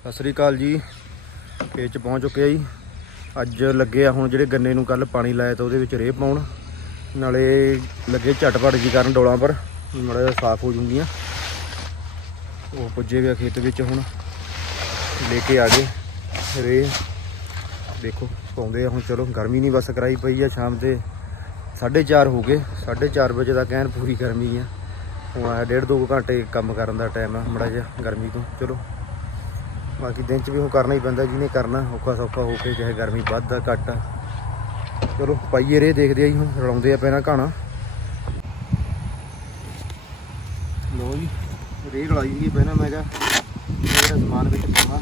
ਸਤਿ ਸ੍ਰੀ ਅਕਾਲ ਜੀ। ਖੇਤ ਚ ਪਹੁੰਚ ਚੁੱਕੇ ਆ ਜੀ। ਅੱਜ ਲੱਗੇ ਆ ਹੁਣ ਜਿਹੜੇ ਗੰਨੇ ਨੂੰ ਕੱਲ ਪਾਣੀ ਲਾਇਆ ਤਾਂ ਉਹਦੇ ਵਿੱਚ ਰੇਹ ਪਾਉਣ। ਨਾਲੇ ਲੱਗੇ ਝਟਪਟ ਜੀ ਕਰਨ ਡੋਲਾਂ ਪਰ। ਮਾੜਾ ਜਿਹਾ ਸਾਫ਼ ਹੋ ਜੂਗੀਆਂ। ਉਹ ਪੁੱਜੇ ਗਿਆ ਖੇਤ ਵਿੱਚ ਹੁਣ। ਲੈ ਕੇ ਆ ਗਏ ਰੇਹ। ਦੇਖੋ ਪਾਉਂਦੇ ਆ ਹੁਣ। ਚਲੋ, ਗਰਮੀ ਨਹੀਂ ਬਸ ਕਰਾਈ ਪਈ ਆ ਸ਼ਾਮ ਦੇ 4:30 ਹੋ ਗਏ। 4:30 ਵਜੇ ਦਾ ਕਹਿਣ ਪੂਰੀ ਗਰਮੀ ਆ। ਹੁਣ ਆ ਡੇਢ ਦੋ ਕੁ ਘੰਟੇ ਕੰਮ ਕਰਨ ਦਾ ਟਾਈਮ ਆ, ਮੜਾ ਜਿਹਾ ਗਰਮੀ ਤੋਂ। ਚਲੋ। ਬਾਕੀ ਦਿਨ ਚ ਵੀ ਉਹ ਕਰਨਾ ਹੀ ਪੈਂਦਾ, ਜਿਹਨੇ ਕਰਨਾ ਔਖਾ ਸੌਖਾ ਹੋ ਕੇ, ਚਾਹੇ ਗਰਮੀ ਵੱਧ ਆ, ਘੱਟ ਆ। ਚਲੋ, ਪਾਈਏ ਰੇ ਦੇਖਦੇ ਆ ਜੀ ਹੁਣ, ਰਲਾਉਂਦੇ ਆ ਪਹਿਲਾਂ ਘਾਣਾ। ਲੋ ਜੀ ਰੇ ਰਲਾਈ ਜੀ ਪਹਿਲਾਂ, ਮੈਂ ਕਿਹਾ ਇਹ ਸਮਾਨ ਵਿੱਚ ਪਾਵਾਂ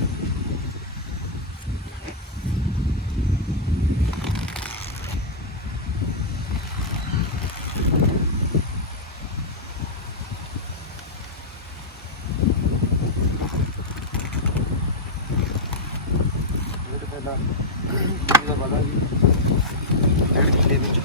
ਇਹ ਤਾਂ ਪਹਿਲਾਂ ਇਹਦਾ ਪਤਾ ਜੀ ਡੇਢ ਕਿੱਲੇ ਵਿੱਚ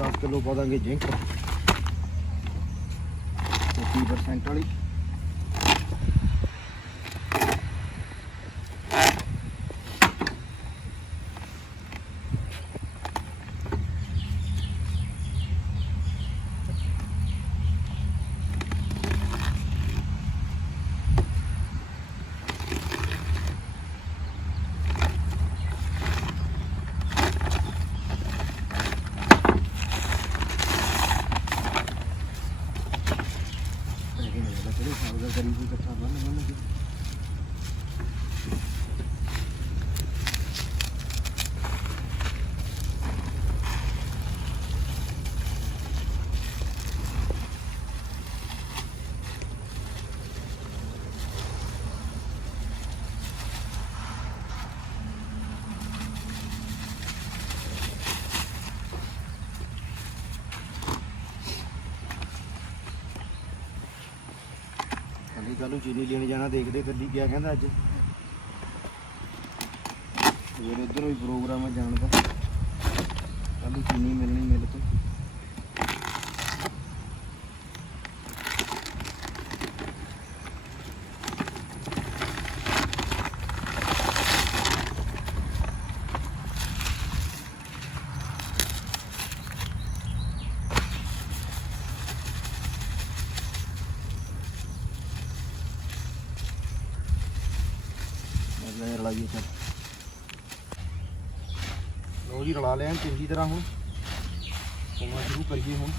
ਦਸ ਕਿਲੋ ਪਾ ਦਾਂਗੇ ਜਿੰਕ 30% ਵਾਲੀ ਹੈਗੇ ਨੇ ਇਹਦਾ ਕਿਹੜੇ ਹਿਸਾਬ ਦਾ ਕਰੀ ਕੋਈ ਚੀਨੀ ਲੈਣ ਜਾਣਾ, ਦੇਖਦੇ ਕੱਲੀ ਗਿਆ ਕਹਿੰਦਾ ਅੱਜ। ਹੋਰ ਇੱਧਰ ਵੀ ਪ੍ਰੋਗਰਾਮ ਹੈ ਜਾਣ ਦਾ। ਕੱਲੂ ਚੀਨੀ ਮਿਲਣੀ ਮਿਲ ਤੋਂ ਲੈ ਰਲਾਈਏ ਚੱਲ ਲੋ ਜੀ ਲੈਣ ਚੰਗੀ ਤਰ੍ਹਾਂ ਹੁਣ। ਪਾਉਣਾ ਸ਼ੁਰੂ ਕਰੀਏ ਹੁਣ।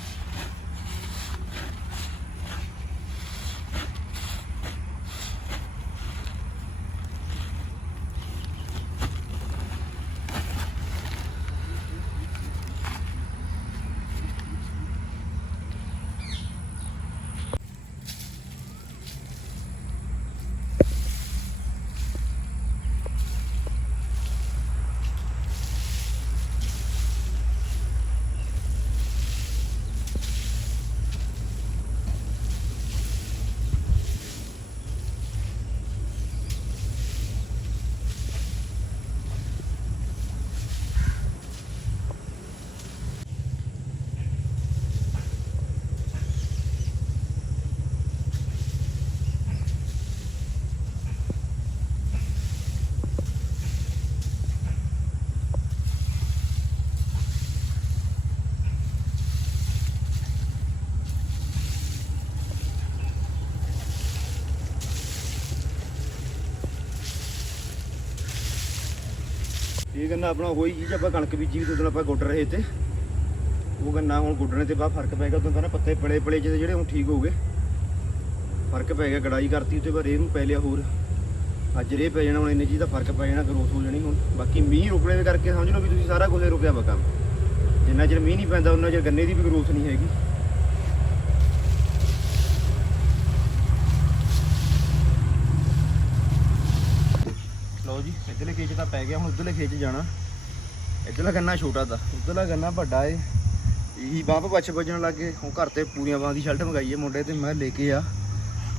ਇਹ ਗੰਨਾ ਆਪਣਾ ਹੋਈ ਚੀਜ਼ ਆਪਾਂ ਕਣਕ ਬੀਜੀ ਵੀ ਉਦੋਂ ਆਪਾਂ ਗੁੱਡ ਰਹੇ ਤੇ। ਉਹ ਗੰਨਾ ਹੁਣ ਗੁੱਡਣੇ ਤੇ ਬਾਅਦ ਫ਼ਰਕ ਪੈ ਗਿਆ, ਉਦੋਂ ਕਹਿੰਦਾ ਪੱਤੇ ਪਲੇ ਪਲੇ ਜਿਹੇ ਜਿਹੜੇ ਹੁਣ ਠੀਕ ਹੋ ਗਏ। ਫ਼ਰਕ ਪੈ ਗਿਆ, ਗੜਾਈ ਕਰਤੀ ਉੱਤੇ, ਪਰ ਇਹਨੂੰ ਪੈ ਲਿਆ ਹੋਰ। ਅੱਜ ਰੇ ਪੈ ਜਾਣਾ, ਹੁਣ ਇੰਨੇ ਚੀਜ਼ ਦਾ ਫ਼ਰਕ ਪੈ ਜਾਣਾ ਗਰੋਥ ਹੋ ਜਾਣੀ ਹੁਣ। ਬਾਕੀ ਮੀਂਹ ਰੁਕਣੇ ਦੇ ਕਰਕੇ ਸਮਝ ਲਓ ਵੀ ਤੁਸੀਂ ਸਾਰਾ ਕੁਝ ਰੁਕਿਆ ਵਾ ਕੰਮ। ਜਿੰਨਾ ਚਿਰ ਮੀਂਹ ਨਹੀਂ ਪੈਂਦਾ ਉਹਨਾਂ ਚਿਰ ਗੰਨੇ ਦੀ ਵੀ ਗਰੋਥ ਨਹੀਂ ਹੈਗੀ। ਲਓ ਜੀ, ਇੱਧਰਲੇ ਖੇਚ ਤਾਂ ਪੈ ਗਿਆ, ਹੁਣ ਉੱਧਰਲੇ ਖੇਚ ਜਾਣਾ। ਇੱਧਰਲਾ ਗੰਨਾ ਛੋਟਾ ਤਾਂ, ਉੱਧਰਲਾ ਗੰਨਾ ਵੱਡਾ ਏ। ਇਹੀ ਬਾਪ ਪੱਛ ਵੱਜਣ ਲੱਗੇ ਹੁਣ ਘਰ ਤੇ ਪੂਰੀਆਂ ਬਾਹਾਂ ਦੀ ਸ਼ਰਟ ਮੰਗਾਈ ਏ ਮੁੰਡੇ ਤੇ, ਮੈਂ ਲੈ ਕੇ ਆ।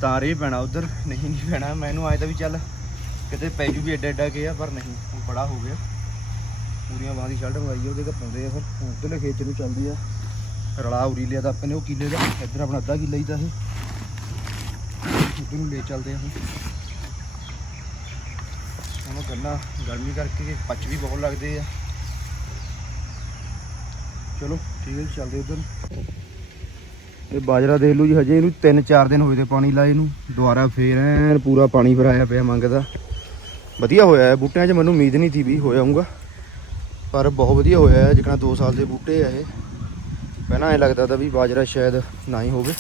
ਤਾਂ ਰੇ ਪੈਣਾ ਉਧਰ, ਨਹੀਂ ਨਹੀਂ ਪੈਣਾ, ਮੈਨੂੰ ਆਇਆ ਤਾਂ ਵੀ ਚੱਲ, ਕਿਤੇ ਪੈ ਜੂ ਵੀ ਐਡਾ ਐਡਾ ਕੇ ਆ, ਪਰ ਨਹੀਂ, ਹੁਣ ਬੜਾ ਹੋ ਗਿਆ। ਪੂਰੀਆਂ ਬਾਹਾਂ ਦੀ ਸ਼ਰਟ ਮੰਗਾਈ ਉਹਦੇ ਤੇ ਪਾਉਂਦੇ ਆ ਫਿਰ, ਹੁਣ ਉੱਧਰਲੇ ਖੇਤ ਨੂੰ ਚੱਲਦੀ ਆ। ਰਲਾ ਉਰੀ ਲਿਆ ਤਾਂ ਆਪਾਂ ਨੇ, ਉਹ ਕਿੱਲੇ ਦਾ, ਇੱਧਰ ਆਪਣਾ ਅੱਧਾ ਕਿੱਲਾ ਹੀ ਤਾਂ ਇਹ। ਉੱਧਰ ਨੂੰ ਲੈ ਚੱਲਦੇ ਆ ਹੁਣ। ਹੁਣ ਗੰਨਾ ਗਰਮੀ ਕਰਕੇ ਪੱਚ ਵੀ ਬਹੁਤ ਲੱਗਦੇ ਆ। ਚਲੋ, ਠੀਕ ਹੈ ਚੱਲਦੇ ਉਧਰ ਇਹ ਬਾਜਰਾ ਦੇਖ ਲਓ ਜੀ, ਹਜੇ ਇਹਨੂੰ 3-4 ਦਿਨ ਹੋਏ ਤੇ ਪਾਣੀ ਲਾਏ ਨੂੰ। ਦੁਬਾਰਾ ਫੇਰ ਐਨ ਪੂਰਾ ਪਾਣੀ ਭਰਾਇਆ ਪਿਆ ਮੰਗਦਾ ਵਧੀਆ ਹੋਇਆ ਹੈ, ਬੂਟਿਆਂ 'ਚ ਮੈਨੂੰ ਉਮੀਦ ਨਹੀਂ ਸੀ ਵੀ ਹੋ ਜਾਊਗਾ ਪਰ ਬਹੁਤ ਵਧੀਆ ਹੋਇਆ ਹੈ, ਜਿਕਣਾ 2 ਸਾਲ ਦੇ ਬੂਟੇ ਆ ਇਹ। ਪਹਿਲਾਂ ਐ ਲੱਗਦਾ ਤਾਂ ਵੀ ਬਾਜਰਾ ਸ਼ਾਇਦ ਨਾ ਹੀ ਹੋਵੇ।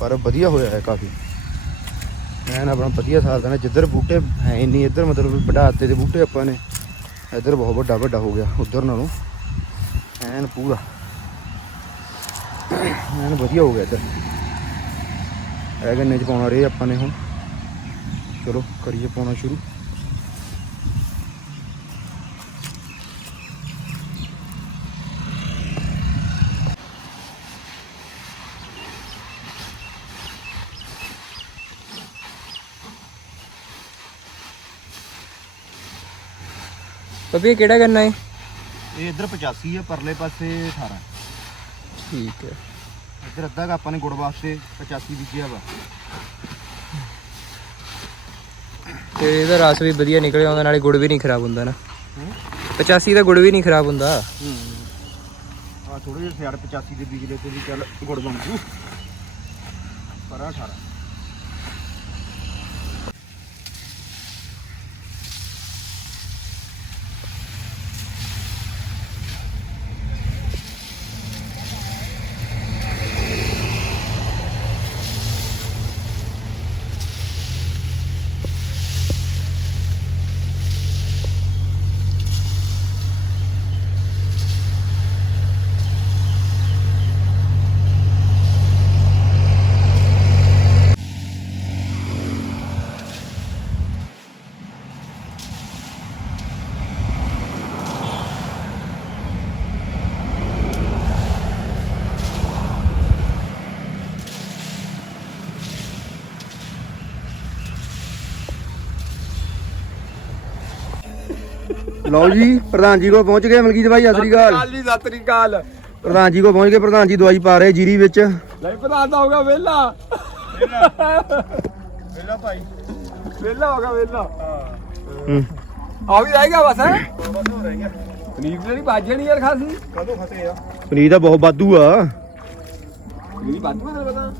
ਪਰ ਵਧੀਆ ਹੋਇਆ ਹੈ ਕਾਫੀ। ਐਨ ਆਪਣਾ ਵਧੀਆ ਸਾਲ ਦਾ ਜਿੱਧਰ ਬੂਟੇ ਹੈ ਹੀ ਨਹੀਂ, ਇੱਧਰ ਮਤਲਬ ਵਧਾਤੇ ਦੇ ਬੂਟੇ ਆਪਾਂ ਨੇ। ਇੱਧਰ ਬਹੁਤ ਵੱਡਾ ਵੱਡਾ ਹੋ ਗਿਆ, ਉਧਰ ਨਾਲੋਂ। ਐਨ ਪੂਰਾ। ਐਨ ਵਧੀਆ ਹੋ ਗਿਆ ਇੱਧਰ। ਇਹ ਗੰਨੇ ਚ ਪਾਉਣਾ ਰੇ ਆਪਾਂ ਨੇ ਹੁਣ। ਚਲੋ, ਕਰੀਏ ਪਾਉਣਾ ਸ਼ੁਰੂ। ਬੱਬੀ ਕਿਹੜਾ ਕਰਨਾ ਹੈ? ਇਹ ਇੱਧਰ 85 ਆ ਪਰਲੇ ਪਾਸੇ 18 ਠੀਕ ਹੈ। ਇੱਧਰ ਅੱਧਾ ਕੁ ਆਪਾਂ ਨੇ ਗੁੜ ਵਾਸਤੇ 85 ਬੀਜਿਆ ਵਾ। ਤੇ ਇਹਦਾ ਰਸ ਵੀ ਵਧੀਆ ਨਿਕਲਿਆ ਉਹਦੇ ਨਾਲੇ ਗੁੜ ਵੀ ਨਹੀਂ ਖਰਾਬ ਹੁੰਦਾ ਨਾ। 85 ਦਾ ਗੁੜ ਵੀ ਨਹੀਂ ਖਰਾਬ ਹੁੰਦਾ। ਹੂੰ। ਆ ਥੋੜੇ ਜਿਹਾ ਸਿਆੜ 85 ਦੇ ਬੀਜ ਲੈ ਤੇ ਵੀ ਚੱਲ ਗੁੜ ਬਣ। ਜੂ ਪਰ 18 ਲਓ ਜੀ ਪ੍ਰਧਾਨ ਜੀ ਕੋ ਪਹੁੰਚ ਗਏ ਮਲਕੀਤ ਭਾਈ ਸਤਿ ਸ੍ਰੀ ਅਕਾਲ। ਜੀ ਸਤਿ ਸ੍ਰੀ ਅਕਾਲ। ਪ੍ਰਧਾਨ ਜੀ ਕੋ ਪਹੁੰਚ ਗਏ ਪ੍ਰਧਾਨ ਜੀ ਦਵਾਈ ਪਾ ਰਹੇ ਜੀਰੀ ਵਿੱਚ। ਨਹੀਂ ਪਤਾ ਤਾਂ ਹੋਗਾ ਵੇਲਾ ਵੇਲਾ ਭਾਈ। ਵੇਲਾ ਹੋਗਾ ਵੇਲਾ ਹੂੰ। ਆ ਵੀ ਰਹੇਗਾ ਬਸ ਹੈ? ਪਨੀਰ ਜਿਹੜੀ ਬਾਜਣੀ ਯਾਰ ਖਾਸੀ। ਕਦੋਂ ਫਤੇ ਆ? ਪਨੀਰ ਤਾਂ ਬਹੁਤ ਵਾਧੂ ਆ। ਪਨੀਰ ਬਾਜੂ ਮੈਨੂੰ ਪਤਾ?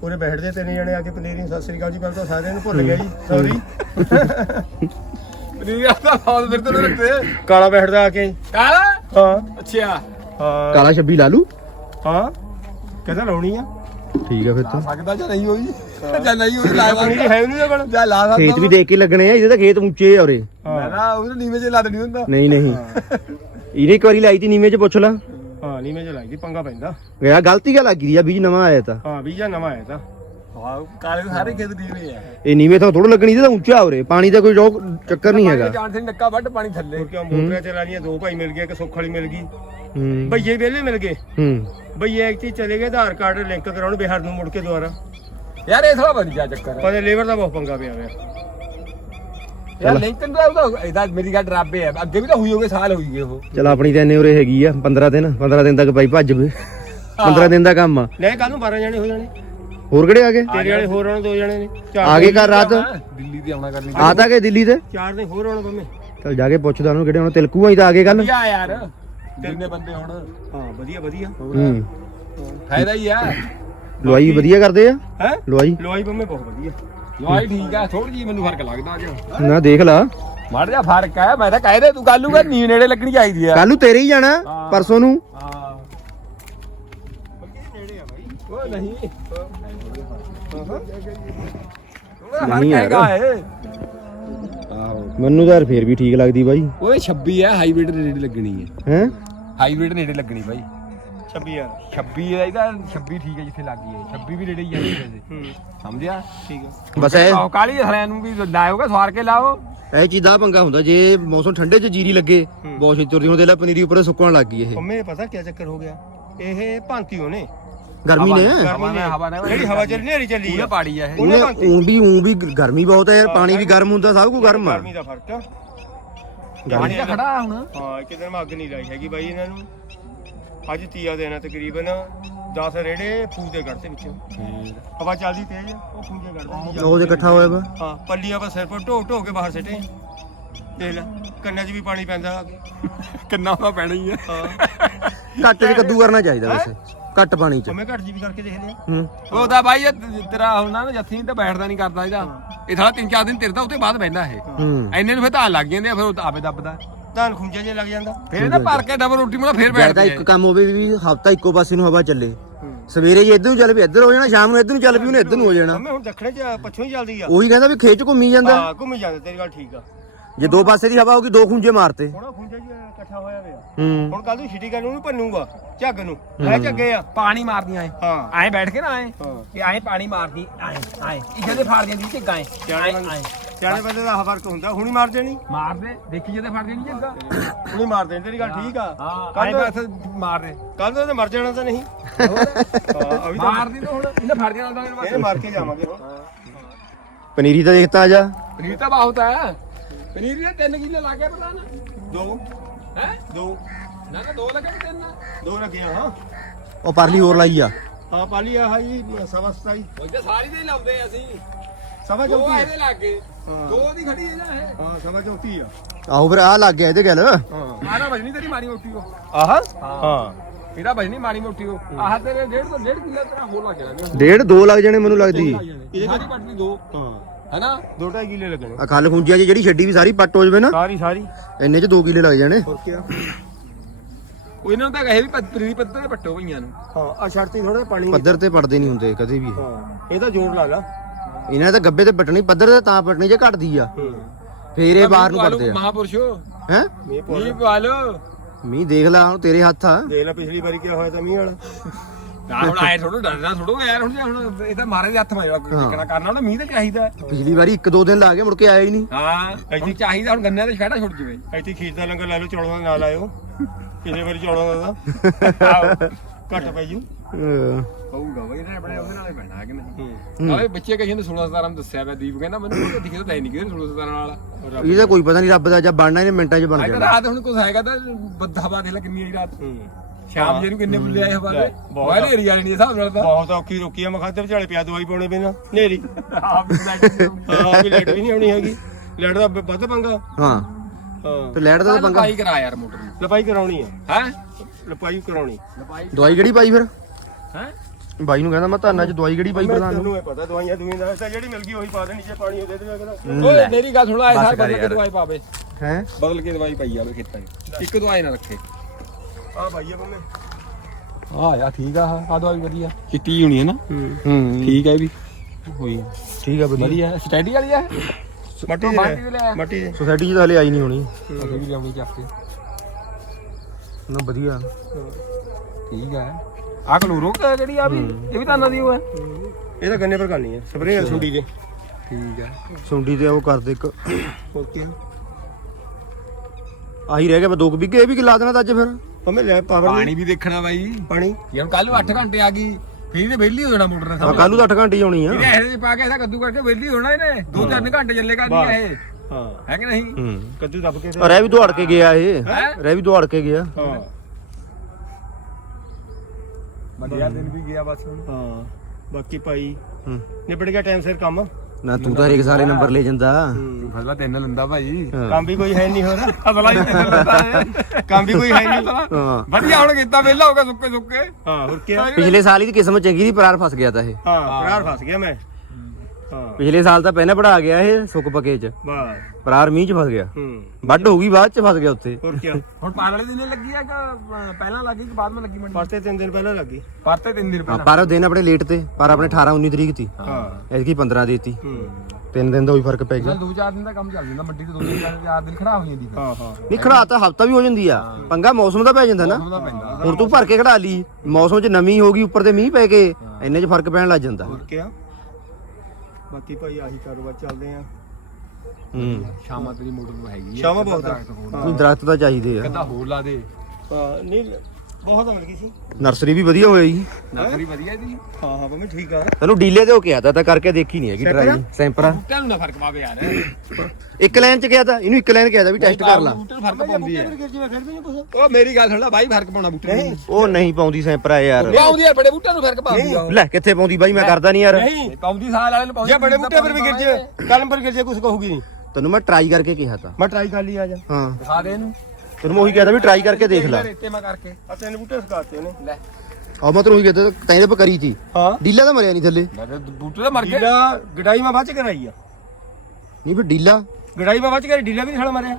ਪੂਰੇ ਬੈਠਦੇ ਤਿੰਨ ਜਣੇ ਆ ਕੇ ਪਨੀਰੀ ਸਤਿ ਸ੍ਰੀ ਅਕਾਲ ਜੀ ਪਹਿਲਾਂ ਤਾਂ ਸਾਰਿਆਂ ਨੂੰ ਭੁੱਲ ਗਿਆ ਜੀ ਸੌਰੀ ਫਿਰ ਰੱਖਦੇ। ਕਾਲਾ ਬੈਠਦਾ ਆ ਕੇ। ਕਾਲਾ? ਹਾਂ। ਅੱਛਾ। ਹਾਂ। ਕਾਲਾ ਛੱਬੀ ਲਾ ਲੂ ਹਾਂ। ਕਹਿੰਦਾ ਲਾਉਣੀ ਆ। ਠੀਕ ਆ ਫਿਰ ਤਾਂ। ਸਕਦਾ ਜਾਂ ਨਹੀਂ ਹੋਈ? ਜਾਂ ਨਹੀਂ ਹੋਈ ਲਾ ਪਨੀਰੀ ਹੈ ਨਹੀਂ ਕੋਲ। ਜਾਂ ਲਾ ਸਕਦਾ ਖੇਤ ਵੀ ਦੇਖ ਕੇ ਲੱਗਣੇ ਆ ਇਹਦੇ ਤਾਂ ਖੇਤ ਉੱਚੇ ਆ ਉਰੇ। ਮੈਂ ਨਾ ਉਹਦੇ ਨੀਵੇਂ ਚ ਲੱਦ ਨਹੀਂ ਹੁੰਦਾ। ਨਹੀਂ ਨਹੀਂ। ਇਹਨੇ ਇੱਕ ਵਾਰੀ ਲਾਈ ਤੀ ਨੀਵੇਂ ਚ ਪੁੱਛ ਲਾ। ਹਾਂ ਨਹੀਂ ਮੈਂ ਚਲਾਈ ਦੀ ਪੰਗਾ ਪੈਂਦਾ। ਗਿਆ ਗਲਤੀ ਕਿਆ ਲੱਗੀ ਦੀ ਆ ਬੀਜ ਨਵਾਂ ਆਇਆ ਤਾਂ। ਹਾਂ ਵੀਜ਼ਾ ਨਵਾਂ ਆਇਆ ਤਾਂ। ਹਾਂ ਕਾਲੇ ਦੇ ਸਾਰੇ ਖੇਤ ਨੀਵੇਂ ਆ। ਇਹ ਨੀਵੇਂ ਤਾਂ ਥੋੜਾ ਲੱਗਣੀ ਤਾਂ ਉੱਚਾ ਉਰੇ ਪਾਣੀ ਦਾ ਕੋਈ ਰੋਕ ਚੱਕਰ ਨਹੀਂ ਹੈਗਾ। ਜਾਣ ਸੇ ਨੱਕਾ ਵੱਢ ਪਾਣੀ ਥੱਲੇ। ਹੋਰ ਕਿਉਂ ਮੋਟਰਾਂ ਚਲਾਣੀਆਂ ਦੋ ਭਾਈ ਮਿਲ ਗਏ ਇੱਕ ਸੁੱਖ ਵਾਲੀ ਮਿਲ ਗਈ। ਹੂੰ। ਭਈਏ ਵੇਲੇ ਮਿਲ ਗਏ? ਹੂੰ। ਭਈਏ ਇੱਕ ਚੀਜ਼ ਚਲੇ ਗਏ ਆਧਾਰ ਕਾਰਡ ਲਿੰਕ ਕਰਾਉਣ ਬਿਹਾਰ ਨੂੰ ਮੁੜ ਕੇ ਦੁਬਾਰਾ। ਯਾਰ ਇਹ ਥੋੜਾ ਬਣ ਗਿਆ ਚੱਕਰ ਪਰ ਲੇਬਰ ਦਾ ਬਹੁਤ ਪੰਗਾ ਪਿਆ ਹੋਇਆ। ਯਾਰ ਲਿੰਕਨ ਦਾ ਉਹਦਾ ਇਹਦਾ ਮੇਰੀ ਗੱਲ ਡਰਾਬੇ ਆ ਅੱਗੇ ਵੀ ਤਾਂ ਹੋਈ ਹੋਗੇ ਸਾਲ ਹੋਈ ਗਏ ਉਹ। ਚਲ ਆਪਣੀ ਤਾਂ ਇੰਨੇ ਉਰੇ ਹੈਗੀ ਆ 15 ਦਿਨ 15 ਦਿਨ ਤੱਕ ਭਾਈ ਭੱਜ ਗਏ। 15 ਦਿਨ ਦਾ ਕੰਮ ਆ। ਨਹੀਂ ਕੱਲ ਨੂੰ 12 ਜਣੇ ਹੋ ਜਾਣੇ। ਹੋਰ ਕਿਹੜੇ ਆ ਗਏ? ਤੇਰੇ ਵਾਲੇ ਹੋਰ ਆਉਣ ਦੋ ਜਣੇ ਨੇ। ਚਾਰ ਆ ਗਏ ਘਰ ਰਾਤ? ਦਿੱਲੀ ਦੀ ਆਉਣਾ ਕਰਨੀ। ਆ ਤਾਂ ਗਏ ਦਿੱਲੀ ਤੇ? ਚਾਰ ਦੇ ਹੋਰ ਆਉਣ ਬੰਮੇ ਚਲ ਜਾ ਕੇ ਪੁੱਛਦਾ ਉਹਨੂੰ ਕਿਹੜੇ ਹੁਣ ਤਿਲਕੂ ਆਈ ਤਾਂ ਆ ਗਏ ਕੱਲ ਵਧੀਆ ਯਾਰ। ਜਿੰਨੇ ਬੰਦੇ ਹੁਣ। ਹਾਂ ਵਧੀਆ ਵਧੀਆ। ਹੂੰ। ਫਾਇਦਾ ਹੀ ਆ। ਲਵਾਈ ਵਧੀਆ ਕਰਦੇ ਆ? ਹੈ? ਲਵਾਈ ਲੋਈ ਬੰਮੇ ਬਹੁਤ ਵਧੀਆ। ਲਵਾਈ ਠੀਕ ਆ। ਥੋੜੀ ਜੀ ਮੈਨੂੰ ਫ਼ਰਕ ਲੱਗਦਾ ਅੱਜ। ਨਾ ਦੇਖ ਲਾ। ਮਾੜਾ ਜਿਹਾ ਫ਼ਰਕ ਆ। ਮੈਂ ਤਾਂ ਕਹਿ ਦੇ ਤੂੰ ਕੱਲ ਨੂੰ ਨੀ ਨੇੜੇ ਲੱਗਣੀ ਚਾਹੀਦੀ ਆ। ਕੱਲ ਨੂੰ ਤੇਰੇ ਹੀ ਜਾਣਾ। ਪਰਸੋਂ ਨੂੰ। ਹਾਂ। ਉਹ ਨਹੀਂ। ਨਹੀਂ ਯਾਰ। ਆਹੋ ਮੈਨੂੰ ਤਾਂ ਫੇਰ ਵੀ ਠੀਕ ਲੱਗਦੀ ਬਾਈ। ਓਏ 26 ਆ ਹਾਈਵੇਟ ਦੇ ਨੇੜੇ ਲੱਗਣੀ ਹੈ ਹੈ? ਹਾਈਵੇਟ ਨੇੜੇ ਲੱਗਣੀ ਬਾਈ। 26 ਯਾਰ 26 ਦਾ ਇਹਦਾ 26 ਠੀਕ ਹੈ ਜਿੱਥੇ ਲੱਗੀ ਹੈ 26 ਵੀ ਨੇੜੇ ਹੀ ਜਾਂਦੀ ਹੈ ਹੂੰ। ਸਮਝਿਆ? ਠੀਕ ਆ। ਬਸ ਇਹ ਆਹ ਕਾਲੀ ਹਰਿਆਂ ਨੂੰ ਵੀ ਲਾਇਓਗਾ ਸਵਾਰ ਕੇ ਲਾਓ? ਇਹ ਚੀਜ਼ ਦਾ ਪੰਗਾ ਹੁੰਦਾ ਜੇ ਮੌਸਮ ਠੰਡੇ 'ਚ ਜੀਰੀ ਲੱਗੇ ਬਹੁਤ ਛੇਤੀ ਤੁਰਦੀ ਹੁਣ ਦੇਖ ਲੈ ਪਨੀਰੀ ਉੱਪਰ ਸੁੱਕਣ ਲੱਗ ਗਈ ਇਹ। ਪੰਮੇ ਪਤਾ ਕੀ ਚੱਕਰ ਹੋ ਗਿਆ? ਇਹ ਭਾਂਤੀ ਹੋਣੇ। ਗਰਮੀ ਨੇ। ਗਰਮੀ ਨੇ। ਹਵਾ ਨੇ- ਜਿਹੜੀ ਹਵਾ ਚੱਲ ਨੇਰੀ ਚੱਲੀ ਆ। ਪਾੜੀ ਆ ਇਹ। ਉਹਨੇ ਵੀ ਊਂ ਵੀ ਗਰਮੀ ਬਹੁਤ ਹੈ ਯਾਰ ਪਾਣੀ ਵੀ ਗਰਮ ਹੁੰਦਾ ਸਭ ਕੁਝ ਗਰਮ ਆ। ਗਰਮੀ ਦਾ ਫ਼ਰਕ ਆ। ਪਾਣੀ ਤਾਂ ਖੜਾ ਹੁਣ। ਹਾਂ ਇੱਕ ਦਿਨ ਮੈਂ ਅੱਗ ਨਹੀਂ ਲਾਈ ਹੈਗੀ ਬਾਈ ਇਹਨਾਂ ਨੂੰ। ਅੱਜ ਤੀਆ ਆ ਤਕਰੀਬਨ। 10 ਰੇੜੇ ਫੂਦੇ ਕੱਢਦੇ ਵਿੱਚੋਂ। ਹਵਾ ਚੱਲਦੀ ਤੇਜ਼ ਆ, ਉਹ ਫੂਦੇ ਕੱਢਦੇ ਉਹ ਇਕੱਠਾ ਹੋਇਆ ਵਾ। ਹਾਂ ਪੱਲੀਆਂ ਪਰ ਸਿਰ ਪਰ ਢੋ ਢੋ ਕੇ ਬਾਹਰ ਸਿੱਟੇ। ਦੇਖ ਲੈ ਕੰਨਾਂ 'ਚ ਵੀ ਪਾਣੀ ਪੈਂਦਾ। ਕਿੰਨਾ ਉਹਦਾ ਪੈਣਾ ਹੀ ਆ। ਹਾਂ। ਘੱਟ 'ਚ ਕੱਦੂ ਕਰਨਾ ਚਾਹੀਦਾ ਵੈਸੇ। ਘੱਟ ਪਾਣੀ 'ਚ। ਪੰਮੇ ਘੱਟ ਜੀ ਵੀ ਕਰਕੇ ਦੇਖ ਲਿਆ ਹੂੰ। ਉਹਦਾ ਬਾਈ ਇਹ ਤੇਰਾ ਹੁਣ ਨਾ ਜੱਥੀ ਤਾਂ ਬੈਠਦਾ ਨਹੀਂ ਕਰਦਾ ਇਹਦਾ। ਇਹ ਸਾਲਾ ਤਿੰਨ ਚਾਰ ਦਿਨ ਤਿਰਦਾ ਉੱਤੇ ਬਾਅਦ ਬਹਿੰਦਾ ਇਹ। ਹੂੰ। ਐਨੇ ਨੂੰ ਫਿਰ ਤਾਂ ਲੱਗ ਜਾਂਦੇ ਆ ਫਿਰ ਉਹ ਤਾਂ ਆਪੇ ਦੱਬਦਾ। ਧਾਨ ਖੁੰਝਾ ਜਿਹਾ ਲੱਗ ਜਾਂਦਾ। ਫਿਰ ਇਹਦਾ ਭਰ ਕੇ ਡਬਲ ਰੋਟੀ ਬਣਾ ਫਿਰ ਜਾਂ ਬੈਠਦਾ ਇੱਕ ਕੰਮ ਹੋਵੇ ਵੀ ਹਫਤਾ ਇੱਕੋ ਪਾਸੇ ਨੂੰ ਹਵਾ ਚੱਲੇ। ਸਵੇਰੇ ਜੇ ਇੱਧਰ ਨੂੰ ਚੱਲ ਵੀ ਇੱਧਰ ਹੋ ਜਾਣਾ ਸ਼ਾਮ ਨੂੰ ਇੱਧਰ ਨੂੰ ਚੱਲ ਵੀ ਉਹਨੇ ਇੱਧਰ ਨੂੰ ਹੋ ਜਾਣਾ। ਪੰਮੇ ਹੁਣ ਦੱਖਣੇ 'ਚ ਪੱਛੋਂ ਹੀ ਚੱਲਦੀ ਆ। ਉਹੀ ਕਹਿੰਦਾ ਵੀ ਖੇਤ 'ਚ ਘੁੰਮੀ ਜਾਂਦਾ। ਹਾਂ ਘੁੰਮੀ ਜਾਂਦਾ ਤੇਰੀ ਗੱਲ ਠੀਕ ਆ। ਜੇ ਦੋ ਪਾਸੇ ਦੀ ਹਵਾ ਹੋਗੀ ਦੋ ਖੁੰਝੇ ਮਾਰਤੇ। ਥੋੜਾ ਖੁੰਝਾ ਜਿਹਾ ਇਕੱਠਾ ਹੋਇਆ ਹੋਇਆ ਹੂੰ। ਹੁਣ ਕੱਲ ਨੂੰ ਛਿੱਟੀ ਕਰਨ ਨੂੰ ਭੰਨੂਗਾ ਝੱਗ ਨੂੰ। ਐ ਝੱਗੇ ਆ। ਪਾਣੀ ਮਾਰਦੀਆਂ ਐ। ਹਾਂ। ਐਂ ਬੈਠ ਕੇ ਨਾ ਐਂ। ਹਾਂ। ਇਹ ਐਂ ਪਾਣੀ ਮਾਰਦੀ ਐਂ ਐਂ। ਇਹ ਜਦੇ ਫੜ ਜਾਂਦੀ ਤੇ ਗਾਂ ਸਿਆਣੇ ਬੰਦੇ ਸਿਆਣੇ ਬੰਦੇ ਦਾ ਫ਼ਰਕ ਹੁੰਦਾ। ਹੁਣੀ ਮਾਰ ਦੇਣੀ। ਮਾਰਦੇ। ਦੇਖੀ ਜਦੇ ਫੜ ਜਾਣੀ ਜੱਗਾ ਹੁਣੀ ਮਾਰ ਦੇਣੀ। ਤੇਰੀ ਗੱਲ ਠੀਕ ਆ। ਹਾਂ। ਐਂ ਕੱਲ ਬਸ ਮਾਰਦੇ ਕੱਲ ਤਾਂ ਮਰ ਜਾਣਾ ਤਾਂ ਨਹੀਂ। ਹਾਂ ਅਭੀ ਤਾਂ ਮਾਰਦੀ ਤਾਂ ਹੁਣ। ਇਹਨੇ ਫੜ ਜਾਣਾ ਤਾਂ ਇਹ ਮਾਰ ਕੇ ਜਾਵਾਂਗੇ ਹੁਣ। ਪਨੀਰੀ ਤਾਂ ਦੇਖਤਾ ਆ ਜਾ। ਪਨੀਰ ਤਾਂ ਬਹੁਤ ਹੈ ਪਨੀਰ ਦੇ 3 ਕਿਲੋ ਲਾ ਕੇ ਪਤਾ ਨਾ ਦੋ। ਹੈ? ਦੋ। ਨਾ ਤਾਂ 2 ਲੱਗੇ ਕਿ 3 ਦੋ ਲੱਗੀਆਂ ਹਾਂ। ਉਹ ਪਰਲੀ ਹੋਰ ਲਾਈ ਆ। ਹਾਂ ਪਾਲੀ ਆ ਜੀ ਸਵਾ ਸਤਾਈ। ਉਹ ਤਾਂ ਸਾਰੀ ਦੇ ਲਾਉਂਦੇ ਅਸੀਂ। ਸਵਾ ਦੋ ਚੌਥੀ ਇਹਦੇ ਲੱਗੇ ਹਾਂ। ਦੋ ਦੀ ਖੜੀ ਹੈ ਨਾ ਇਹ। ਹਾਂ ਸਵਾ ਚੌਥੀ ਆ। ਆਹੋ ਫਿਰ ਆ ਲੱਗ ਗਿਆ ਇਹਦੇ ਗੱਲ। ਹਾਂ। ਆਹ ਵਜਣੀ ਤੇਰੀ ਮਾਰੀ ਮੋਟੀ ਉਹ। ਆਹ? ਹਾਂ। ਇਹਦਾ ਵਜਣੀ ਮਾਰੀ ਮੋਟੀ ਉਹ। ਆਹ ਤੇਰੇ 1.5 ਤੋਂ 1.5 ਕਿਲੋ ਤੇਰਾ ਹੋਰ ਲੱਗ ਜਾਣਾ। ਡੇਢ ਦੋ ਲੱਗ ਜਾਣੇ ਮੈਨੂੰ ਲੱਗਦੀ। ਇਹਦੇ ਸਾਰੀ ਪੱਟਣੀ ਦੋ। ਹਾਂ। ਹੈਨਾ? ਦੋ ਢਾਈ ਕਿੱਲੇ ਲੱਗਣੇ। ਆ ਖੱਲ ਖੁੰਜਿਆ ਜਿਹੜੀ ਛੱਡੀ ਵੀ ਸਾਰੀ ਪੱਟ ਹੋ ਜਵੇ ਨਾ। ਸਾਰੀ ਸਾਰੀ। ਇੰਨੇ 'ਚ 2 ਕਿੱਲੇ ਲੱਗ ਜਾਣੇ। ਹੋਰ ਕੀ ਉਹ ਇਹਨਾਂ ਨੂੰ ਤਾਂ ਕਹੇ ਵੀ ਪੱਤਰੀ ਪੱਤਰ ਦੇ ਪੱਟੋ ਪਈਆਂ ਨੂੰ। ਹਾਂ ਆ ਛੜਤੀ ਥੋੜਾ ਪਾਣੀ ਪੱਧਰ ਤੇ ਪੜਦੇ ਨਹੀਂ ਹੁੰਦੇ ਕਦੇ ਵੀ। ਹਾਂ ਇਹਦਾ ਜ਼ੋਰ ਲਾ ਲਾ। ਇਹਨਾਂ ਤਾਂ ਗੱਬੇ ਤੇ ਪੱਟਣੀ ਪੱਧਰ ਤੇ ਤਾਂ ਪੱਟਣੀ ਜੇ ਘਟਦੀ ਆ। ਫੇਰ ਇਹ ਬਾਹਰ ਨੂੰ ਪੜਦੇ ਆ। ਮਹਾਪੁਰਸ਼ੋ। ਹੈ? ਮੀਂਹ ਪਾ ਪਾਲੋ ਮੀਂਹ ਦੇਖ ਲੈ ਹੁਣ ਤੇਰੇ ਹੱਥ ਆ। ਦੇਖ ਲੈ ਪਿਛਲੀ ਵਾਰੀ ਕੀ ਹੋਇਆ ਤਾਂ ਮੀਂਹ ਵਾਲਾ। ਨਾ ਹੁਣ ਆਏ ਥੋੜੋ ਡਰਨਾ ਥੋੜੋ ਯਾਰ ਹੁਣ ਜੇ ਹੁਣ ਇਹ ਤਾਂ ਮਾਰੇ ਦੇ ਹੱਥ ਮਾਰਿਆ ਕਿਹੜਾ ਕਰਨਾ ਉਹਨੇ ਮੀਂਹ ਤਾਂ ਚਾਹੀਦਾ ਪਿਛਲੀ ਵਾਰੀ ਇੱਕ ਦੋ ਦਿਨ ਲਾ ਕੇ ਮੁੜ ਕੇ ਆਇਆ ਹੀ ਨਹੀਂ। ਹਾਂ ਹੁਣ ਚਾਹੀਦਾ ਹੁਣ ਗੰਨਿਆਂ ਤੇ ਛੜਾ ਛੁੱਟ ਜਵੇ। ਇੱਥੇ ਖੀਰ ਦਾ ਲੰਗਰ ਲੈ ਲਓ ਚੌਲਾਂ ਦਾ ਨਾਲ ਆਇਓ ਪਿਛਲੇ ਵਾਰੀ ਚੌਲਾਂ ਦਾ ਤਾਂ ਘੱਟ ਪੈ ਜੂ। ਕਹੂਗਾ ਬਈ ਇਹਨੇ ਆਪਣੇ ਉਹਦੇ ਨਾਲੇ ਪੈਣਾ ਕਿ ਨਹੀਂ? ਆਵੇ ਬੱਚੇ ਕਹੀਆਂ ਨੇ 16 17 ਨੂੰ ਦੱਸਿਆ ਪਿਆ ਦੀਪ ਕਹਿੰਦਾ ਮੈਨੂੰ ਇਹ ਦਿਖੇ ਤਾਂ ਹੈ ਨਹੀਂ ਕਿਹਦੇ 16 17 ਵਾਲਾ ਇਹਦਾ ਕੋਈ ਪਤਾ ਨਹੀਂ ਰੱਬ ਦਾ ਜਦ ਬਣਨਾ ਇਹਨੇ ਮਿੰਟਾਂ 'ਚ ਬਣ ਰਾਤ ਹੁਣ ਕੁਝ ਹੈਗਾ ਤਾਂ ਬੱਦਾ ਹਵਾ ਦੇਖ ਲੈ ਕਿੰਨੀ ਆਈ ਰਾਤ। ਹੂੰ। ਸ਼ਾਮ ਜੇ ਨੂੰ ਕਿੰਨੇ ਬੁੱਲੇ ਆਏ ਹਵਾ ਦੇ ਲੈ, ਬਹੁਤ ਹਨੇਰੀ ਵਾਲੀ ਨਹੀਂ ਹਿਸਾਬ ਨਾਲ ਤਾਂ। ਬਹੁਤ ਔਖੀ ਰੋਕੀ ਆ ਮਖਾਦੇ ਵਿਚਾਲੇ ਪਿਆ ਦਵਾਈ ਪਾਉਣੇ ਬਿਨਾ ਨੇਰੀ। ਆਪ ਵੀ ਲੈਟ ਵੀ ਨਹੀਂ ਆਉਣੀ ਹੈਗੀ। ਲੈਟ ਦਾ ਵੱਧ ਪੰਗਾ। ਹਾਂ। ਹਾਂ। ਤੇ ਲੈਟ ਦਾ ਤਾਂ ਪੰਗਾ। ਲਪਾਈ ਕਰਾ ਯਾਰ ਮੋਟਰ ਨੂੰ। ਲਪਾਈ ਕਰਾਉਣੀ ਆ। ਹੈ? ਲਪਾਈ ਕਰਾਉਣੀ। ਲਪਾਈ। ਦਵਾਈ ਕਿਹੜੀ ਪਾਈ ਫਿਰ? ਹੈ? ਬਾਈ ਨੂੰ ਕਹਿੰਦਾ ਮੈਂ ਧਾਨਾ 'ਚ ਦਵਾਈ ਕਿਹੜੀ ਪਾਈ ਪ੍ਰਧਾਨ ਨੂੰ। ਪਤਾ ਦਵਾਈਆਂ ਦੂਈਆਂ ਦਾ ਤਾਂ ਜਿਹੜੀ ਮਿਲ ਗਈ ਉਹੀ ਪਾ ਦੇਣੀ ਜੇ ਪਾਣੀ ਉਹ ਦੇ ਦੇਵੇ ਅਗਲਾ ਓਏ ਮੇਰੀ ਗੱਲ ਸੁਣ ਬਸ ਸਾਰ ਬਦਲ ਕੇ। ਦਵਾਈ ਪਾਵੇ। ਹੈ? ਬਦਲ ਕੇ ਦਵਾਈ ਪਈ ਆਵੇ ਖੇਤਾਂ 'ਚ। ਇੱਕ ਦਵਾਈ ਨਾ ਰੱਖੇ। ਆ ਭਾਈ ਆ ਬੰਮੇ ਹਾਂ ਯਾ ਠੀਕ ਆ ਆ ਦਵਾਈ ਵਧੀਆ। ਚਿੱਟੀ ਹੋਣੀ ਹੈ ਨਾ? ਹੂੰ। ਠੀਕ ਹੈ ਵੀ। ਹੋਈ। ਠੀਕ ਆ ਵਧੀਆ। ਵਧੀਆ ਸਟੈਡੀ ਵਾਲੀ ਆ? ਮੱਟੀ ਦੇ ਮਾਟੀ ਵੀ ਲੈ ਲੈ, ਮੱਟੀ ਦੇ। ਸੋਸਾਇਟੀ 'ਚ ਤਾਂ ਹਲੇ ਆਈ ਨਹੀਂ ਹੋਣੀ। ਅਸੀਂ ਵੀ ਲਿਆਉਣੀ ਚੱਕ ਕੇ। ਨਾ ਵਧੀਆ। ਠੀਕ ਹੈ ਆ ਕਲੂਰੋ ਜਿਹੜੀ ਆ ਵੀ ਇਹ ਵੀ ਤਾਂ ਦੀ ਉਹ ਹੈ। ਇਹ ਤਾਂ ਗੰਨੇ ਪਰ ਕਰਨੀ ਹੈ ਸਪਰੇਅ ਸੁੰਡੀ ਦੇ। ਠੀਕ ਹੈ ਸੁੰਡੀ ਤੇ ਉਹ ਕਰਦੇ ਇੱਕ। ਹੋਰ ਕੀ ਆਹੀ ਰਹਿ ਗਿਆ ਮੈਂ ਦੋ ਕੁ ਵਿਗੇ ਇਹ ਵੀ ਲਾ ਦੇਣਾ ਤਾਂ ਅੱਜ ਫਿਰ। ਬੰਮੇ ਲੈ ਪਾਵਰ ਪਾਣੀ ਵੀ ਦੇਖਣਾ ਬਾਈ। ਪਾਣੀ। ਜੇ ਹੁਣ ਕੱਲ ਨੂੰ 8 ਘੰਟੇ ਆ ਗਈ ਫਿਰ ਇਹਨੇ ਵਿਹਲੀ ਹੋ ਜਾਣਾ ਮੋਟਰ ਨੇ ਕੱਲ ਨੂੰ ਤਾਂ 8 ਘੰਟੇ ਹੀ ਹੋਣੀ ਆ। ਇਹਨੇ ਇਹਦੇ ਪਾ ਕੇ ਇਹਦਾ ਕੱਦੂ ਕਰਕੇ ਵਿਹਲੀ ਹੋਣਾ ਇਹਨੇ। 2-3 ਘੰਟੇ ਚੱਲੇਗਾ। ਨਹੀਂ ਇਹ। ਹਾਂ। ਹੈ ਕਿ ਨਹੀਂ? ਹੂੰ। ਕੱਦੂ ਦੱਬ ਕੇ ਤੇ ਰਹਿ ਵੀ ਦੌੜ ਕੇ ਗਿਆ ਇਹ। ਹੈਂ? ਰਹਿ ਵੀ ਦੌੜ ਕੇ ਗਿਆ। ਹਾਂ। ਵਧੀਆ ਦਿਨ ਵੀ ਗਿਆ ਬਸ ਹੁਣ। ਹਾਂ। ਬਾਕੀ ਭਾਈ ਹੂੰ। ਨਿਬੜ ਗਿਆ ਟਾਈਮ ਸਿਰ ਕੰਮ। ਨਾ ਤੂੰ ਤਾਂ ਹਰੇਕ ਸਾਰੇ ਨੰਬਰ ਲੈ ਜਾਂਦਾ। ਫਸਲਾ ਤਿੰਨ ਲੰਦਾ ਭਾਈ। ਕੰਮ ਵੀ ਕੋਈ ਹੈ ਨਹੀਂ ਹੋਰ। ਅਸਲਾ ਹੀ ਤਿੰਨ ਲੰਦਾ ਹੈ। ਕੰਮ ਵੀ ਕੋਈ ਹੈ ਨਹੀਂ ਹਾਂ। ਵਧੀਆ ਹੁਣ ਕੀਤਾ ਵਿਹਲਾ ਹੋ ਗਿਆ ਸੁੱਕੇ ਸੁੱਕੇ ਹਾਂ ਹੋਰ ਕੀ ਪਿਛਲੇ ਸਾਲ ਹੀ ਦੀ ਕਿਸਮਤ ਚੰਗੀ ਦੀ ਪਰਾਰ ਫਸ ਗਿਆ ਤਾਂ ਇਹ। ਹਾਂ ਫਰਾਰ ਫਸ ਗਿਆ ਮੈਂ। ਹਾਂ। ਪਿਛਲੇ ਸਾਲ ਤਾਂ ਪਹਿਲਾਂ ਪੜਾ ਗਿਆ ਇਹ ਸੁੱਕ ਪਕੇ ਚ। ਬਸ। ਪਰਾਰ ਮੀਂਹ ਚ ਫਸ ਗਿਆ। ਹੂੰ। ਵੱਢ ਹੋ ਗਈ ਬਾਅਦ ਚ ਫਸ ਗਿਆ ਉੱਥੇ। ਹੋਰ ਕੀ ਹੁਣ ਪਾਰ ਵਾਲੇ ਦਿਨੇ ਲੱਗੀ ਆ ਕਿ ਅ, ਪਹਿਲਾਂ ਲੱਗੀ ਕਿ ਬਾਅਦ ਵਿੱਚ ਲੱਗੀ ਮੰਡੀ? ਪਰਤੇ ਤਿੰਨ ਦਿਨ ਪਹਿਲਾਂ ਲੱਗੀ। ਪਰਤੇ ਤਿੰਨ ਦਿਨ ਹਾਂ, ਪਹਿਲਾਂ। ਪਰ ਉਹ ਦਿਨ ਆਪਣੇ ਲੇਟ ਤੇ ਪਰ ਆਪਣੇ 18 19 ਤਰੀਕ ਤੀ। ਹਾਂ। ਐਤਕੀ 15 ਦੇਤੀ ਹੂੰ। ਤਿੰਨ ਦਿਨ ਦਾ ਉਹੀ ਫ਼ਰਕ ਪੈ ਗਿਆ। ਚੱਲ ਦੋ ਚਾਰ ਦਿਨ ਦਾ ਕੰਮ ਚੱਲ ਜਾਂਦਾ ਮੰਡੀ ਤੇ ਦੋ ਤਿੰਨ ਚਾਰ- ਚਾਰ ਦਿਨ ਖੜਾ ਹੋ ਜਾਂਦੀ ਫਿਰ। ਹਾਂ ਹਾਂ। ਨਹੀਂ ਖੜਾ ਤਾਂ ਹਫਤਾ ਵੀ ਹੋ ਜਾਂਦੀ ਆ। ਪੰਗਾ ਮੌਸਮ ਦਾ ਪੈ ਜਾਂਦਾ ਨਾ। ਉਹਦਾ ਪੈਂਦਾ। ਹੁਣ ਤੂੰ ਭਰ ਕੇ ਖੜਾ ਲਈ ਮੌਸਮ 'ਚ ਨਮੀ ਹੋ ਗਈ ਉੱਪਰ ਤੇ ਮੀਂਹ ਪੈ ਕੇ ਇੰਨੇ 'ਚ ਫ਼ਰਕ ਪੈਣ ਲੱਗ ਜਾਂਦਾ। ਹੋਰ ਕੀ ਬਾਕੀ ਭਾਈ ਆਹੀ ਕਾਰੋਬਾਰ ਚੱਲਦੇ ਆ। ਹੂੰ। ਸ਼ਾਮਾਂ ਤੇਰੀ ਮੋਟਰ ਨੂੰ ਹੈਗੀ ਆ ਸ਼ਾਮਾਂ ਬਹੁਤ ਆ। ਨਹੀਂ ਦਰਖਤ ਤਾਂ ਚਾਹੀਦੇ ਆ। ਕਹਿੰਦਾ ਹੋਰ ਲਾ ਦੇ। ਹਾਂ ਨਹੀਂ ਬਹੁਤ ਸੀ। ਨਰਸਰੀ ਵੀ ਵਧੀਆ ਹੋਇਆ ਜੀ। ਨਰਸਰੀ ਵਧੀਆ ਜੀ। ਹਾਂ ਹਾਂ ਬੰਮੇ ਠੀਕ ਆ। ਤੈਨੂੰ ਡੀਲੇ ਤੇ ਹੋ ਕੇ ਆਦਾ ਤਾਂ ਕਰਕੇ ਦੇਖੀ ਨਹੀਂ ਹੈਗੀ ਟਰਾਈ ਸੈਂਪਰਾ ਬੂਟਿਆਂ ਨੂੰ ਨਾ ਫ਼ਰਕ ਪਾਵੇ ਯਾਰ। ਇੱਕ ਲਾਈਨ ਚ ਗਿਆ ਤਾਂ ਇਹਨੂੰ ਇੱਕ ਲਾਈਨ ਕਿਹਾ ਤਾਂ ਵੀ ਟੈਸਟ ਕਰ ਲਾ। ਬੂਟੇ ਨੂੰ ਫ਼ਰਕ ਪਾਉਂਦੀ ਹੈ ਉਹ ਮੇਰੀ ਗੱਲ ਸੁਣ ਲੈ ਬਾਈ ਫ਼ਰਕ ਪਾਉਣਾ ਬੂਟੇ ਨੂੰ। ਉਹ ਨਹੀਂ ਪਾਉਂਦੀ ਸੈਂਪਰਾ ਯਾਰ। ਪਾਉਂਦੀ ਯਾਰ ਬੜੇ ਬੂਟਿਆਂ ਨੂੰ ਫ਼ਰਕ ਪਾਉਂਦੀ ਆ ਉਹ। ਲੈ ਕਿੱਥੇ ਪਾਉਂਦੀ ਬਾਈ ਮੈਂ ਕਰਦਾ ਨਹੀਂ ਯਾਰ। ਪਾਉਂਦੀ ਸਾਲ ਵਾਲੇ ਨੂੰ ਪਾਉਂਦੀ ਜੇ ਬੜੇ ਬੂਟੇ ਪਰ ਵੀ ਗਿਰ ਜੇ ਕਲਮ ਪਰ ਗਿਰ ਜੇ ਕੁਛ ਕਹੂਗੀ ਨਹੀਂ ਤੈਨੂੰ ਮੈਂ ਟਰਾਈ ਕਰਕੇ ਕਿਹਾ ਤਾਂ। ਮੈਂ ਟਰਾਈ ਕਰ ਲਈ ਆ ਜਾ। ਹਾਂ। ਦਿਖਾ ਦੇ ਇਹਨੂੰ। ਤੈਨੂੰ ਮੈਂ ਉਹੀ ਕਹਿਦਾ ਵੀ ਟਰਾਈ ਕਰਕੇ ਦੇਖ ਲੈ। ਰੇਤੇ ਮਾ ਕਰਕੇ। ਆ ਤਿੰਨ ਬੂਟੇ ਸਕਾਤੇ ਨੇ ਲੈ। ਆ ਮੈਂ ਤੈਨੂੰ ਉਹੀ ਕਹਿਦਾ ਤੈਂ ਤੇ ਕਰੀ ਸੀ। ਹਾਂ। ਡੀਲਾ ਤਾਂ ਮਰਿਆ ਨਹੀਂ ਥੱਲੇ। ਮੈਂ ਤੇ ਬੂਟੇ ਤਾਂ ਮਰ ਗਏ। ਡੀਲਾ ਗੜਾਈ ਮੈਂ ਬਾਅਦ ਚ ਕਰਾਈ ਆ। ਨਹੀਂ ਫਿਰ ਡੀਲਾ? ਗੜਾਈ ਮੈਂ ਬਾਅਦ ਚ ਕਰਾਈ ਡੀਲਾ ਵੀ ਨਹੀਂ ਸਾਲਾ ਮਾਰਿਆ।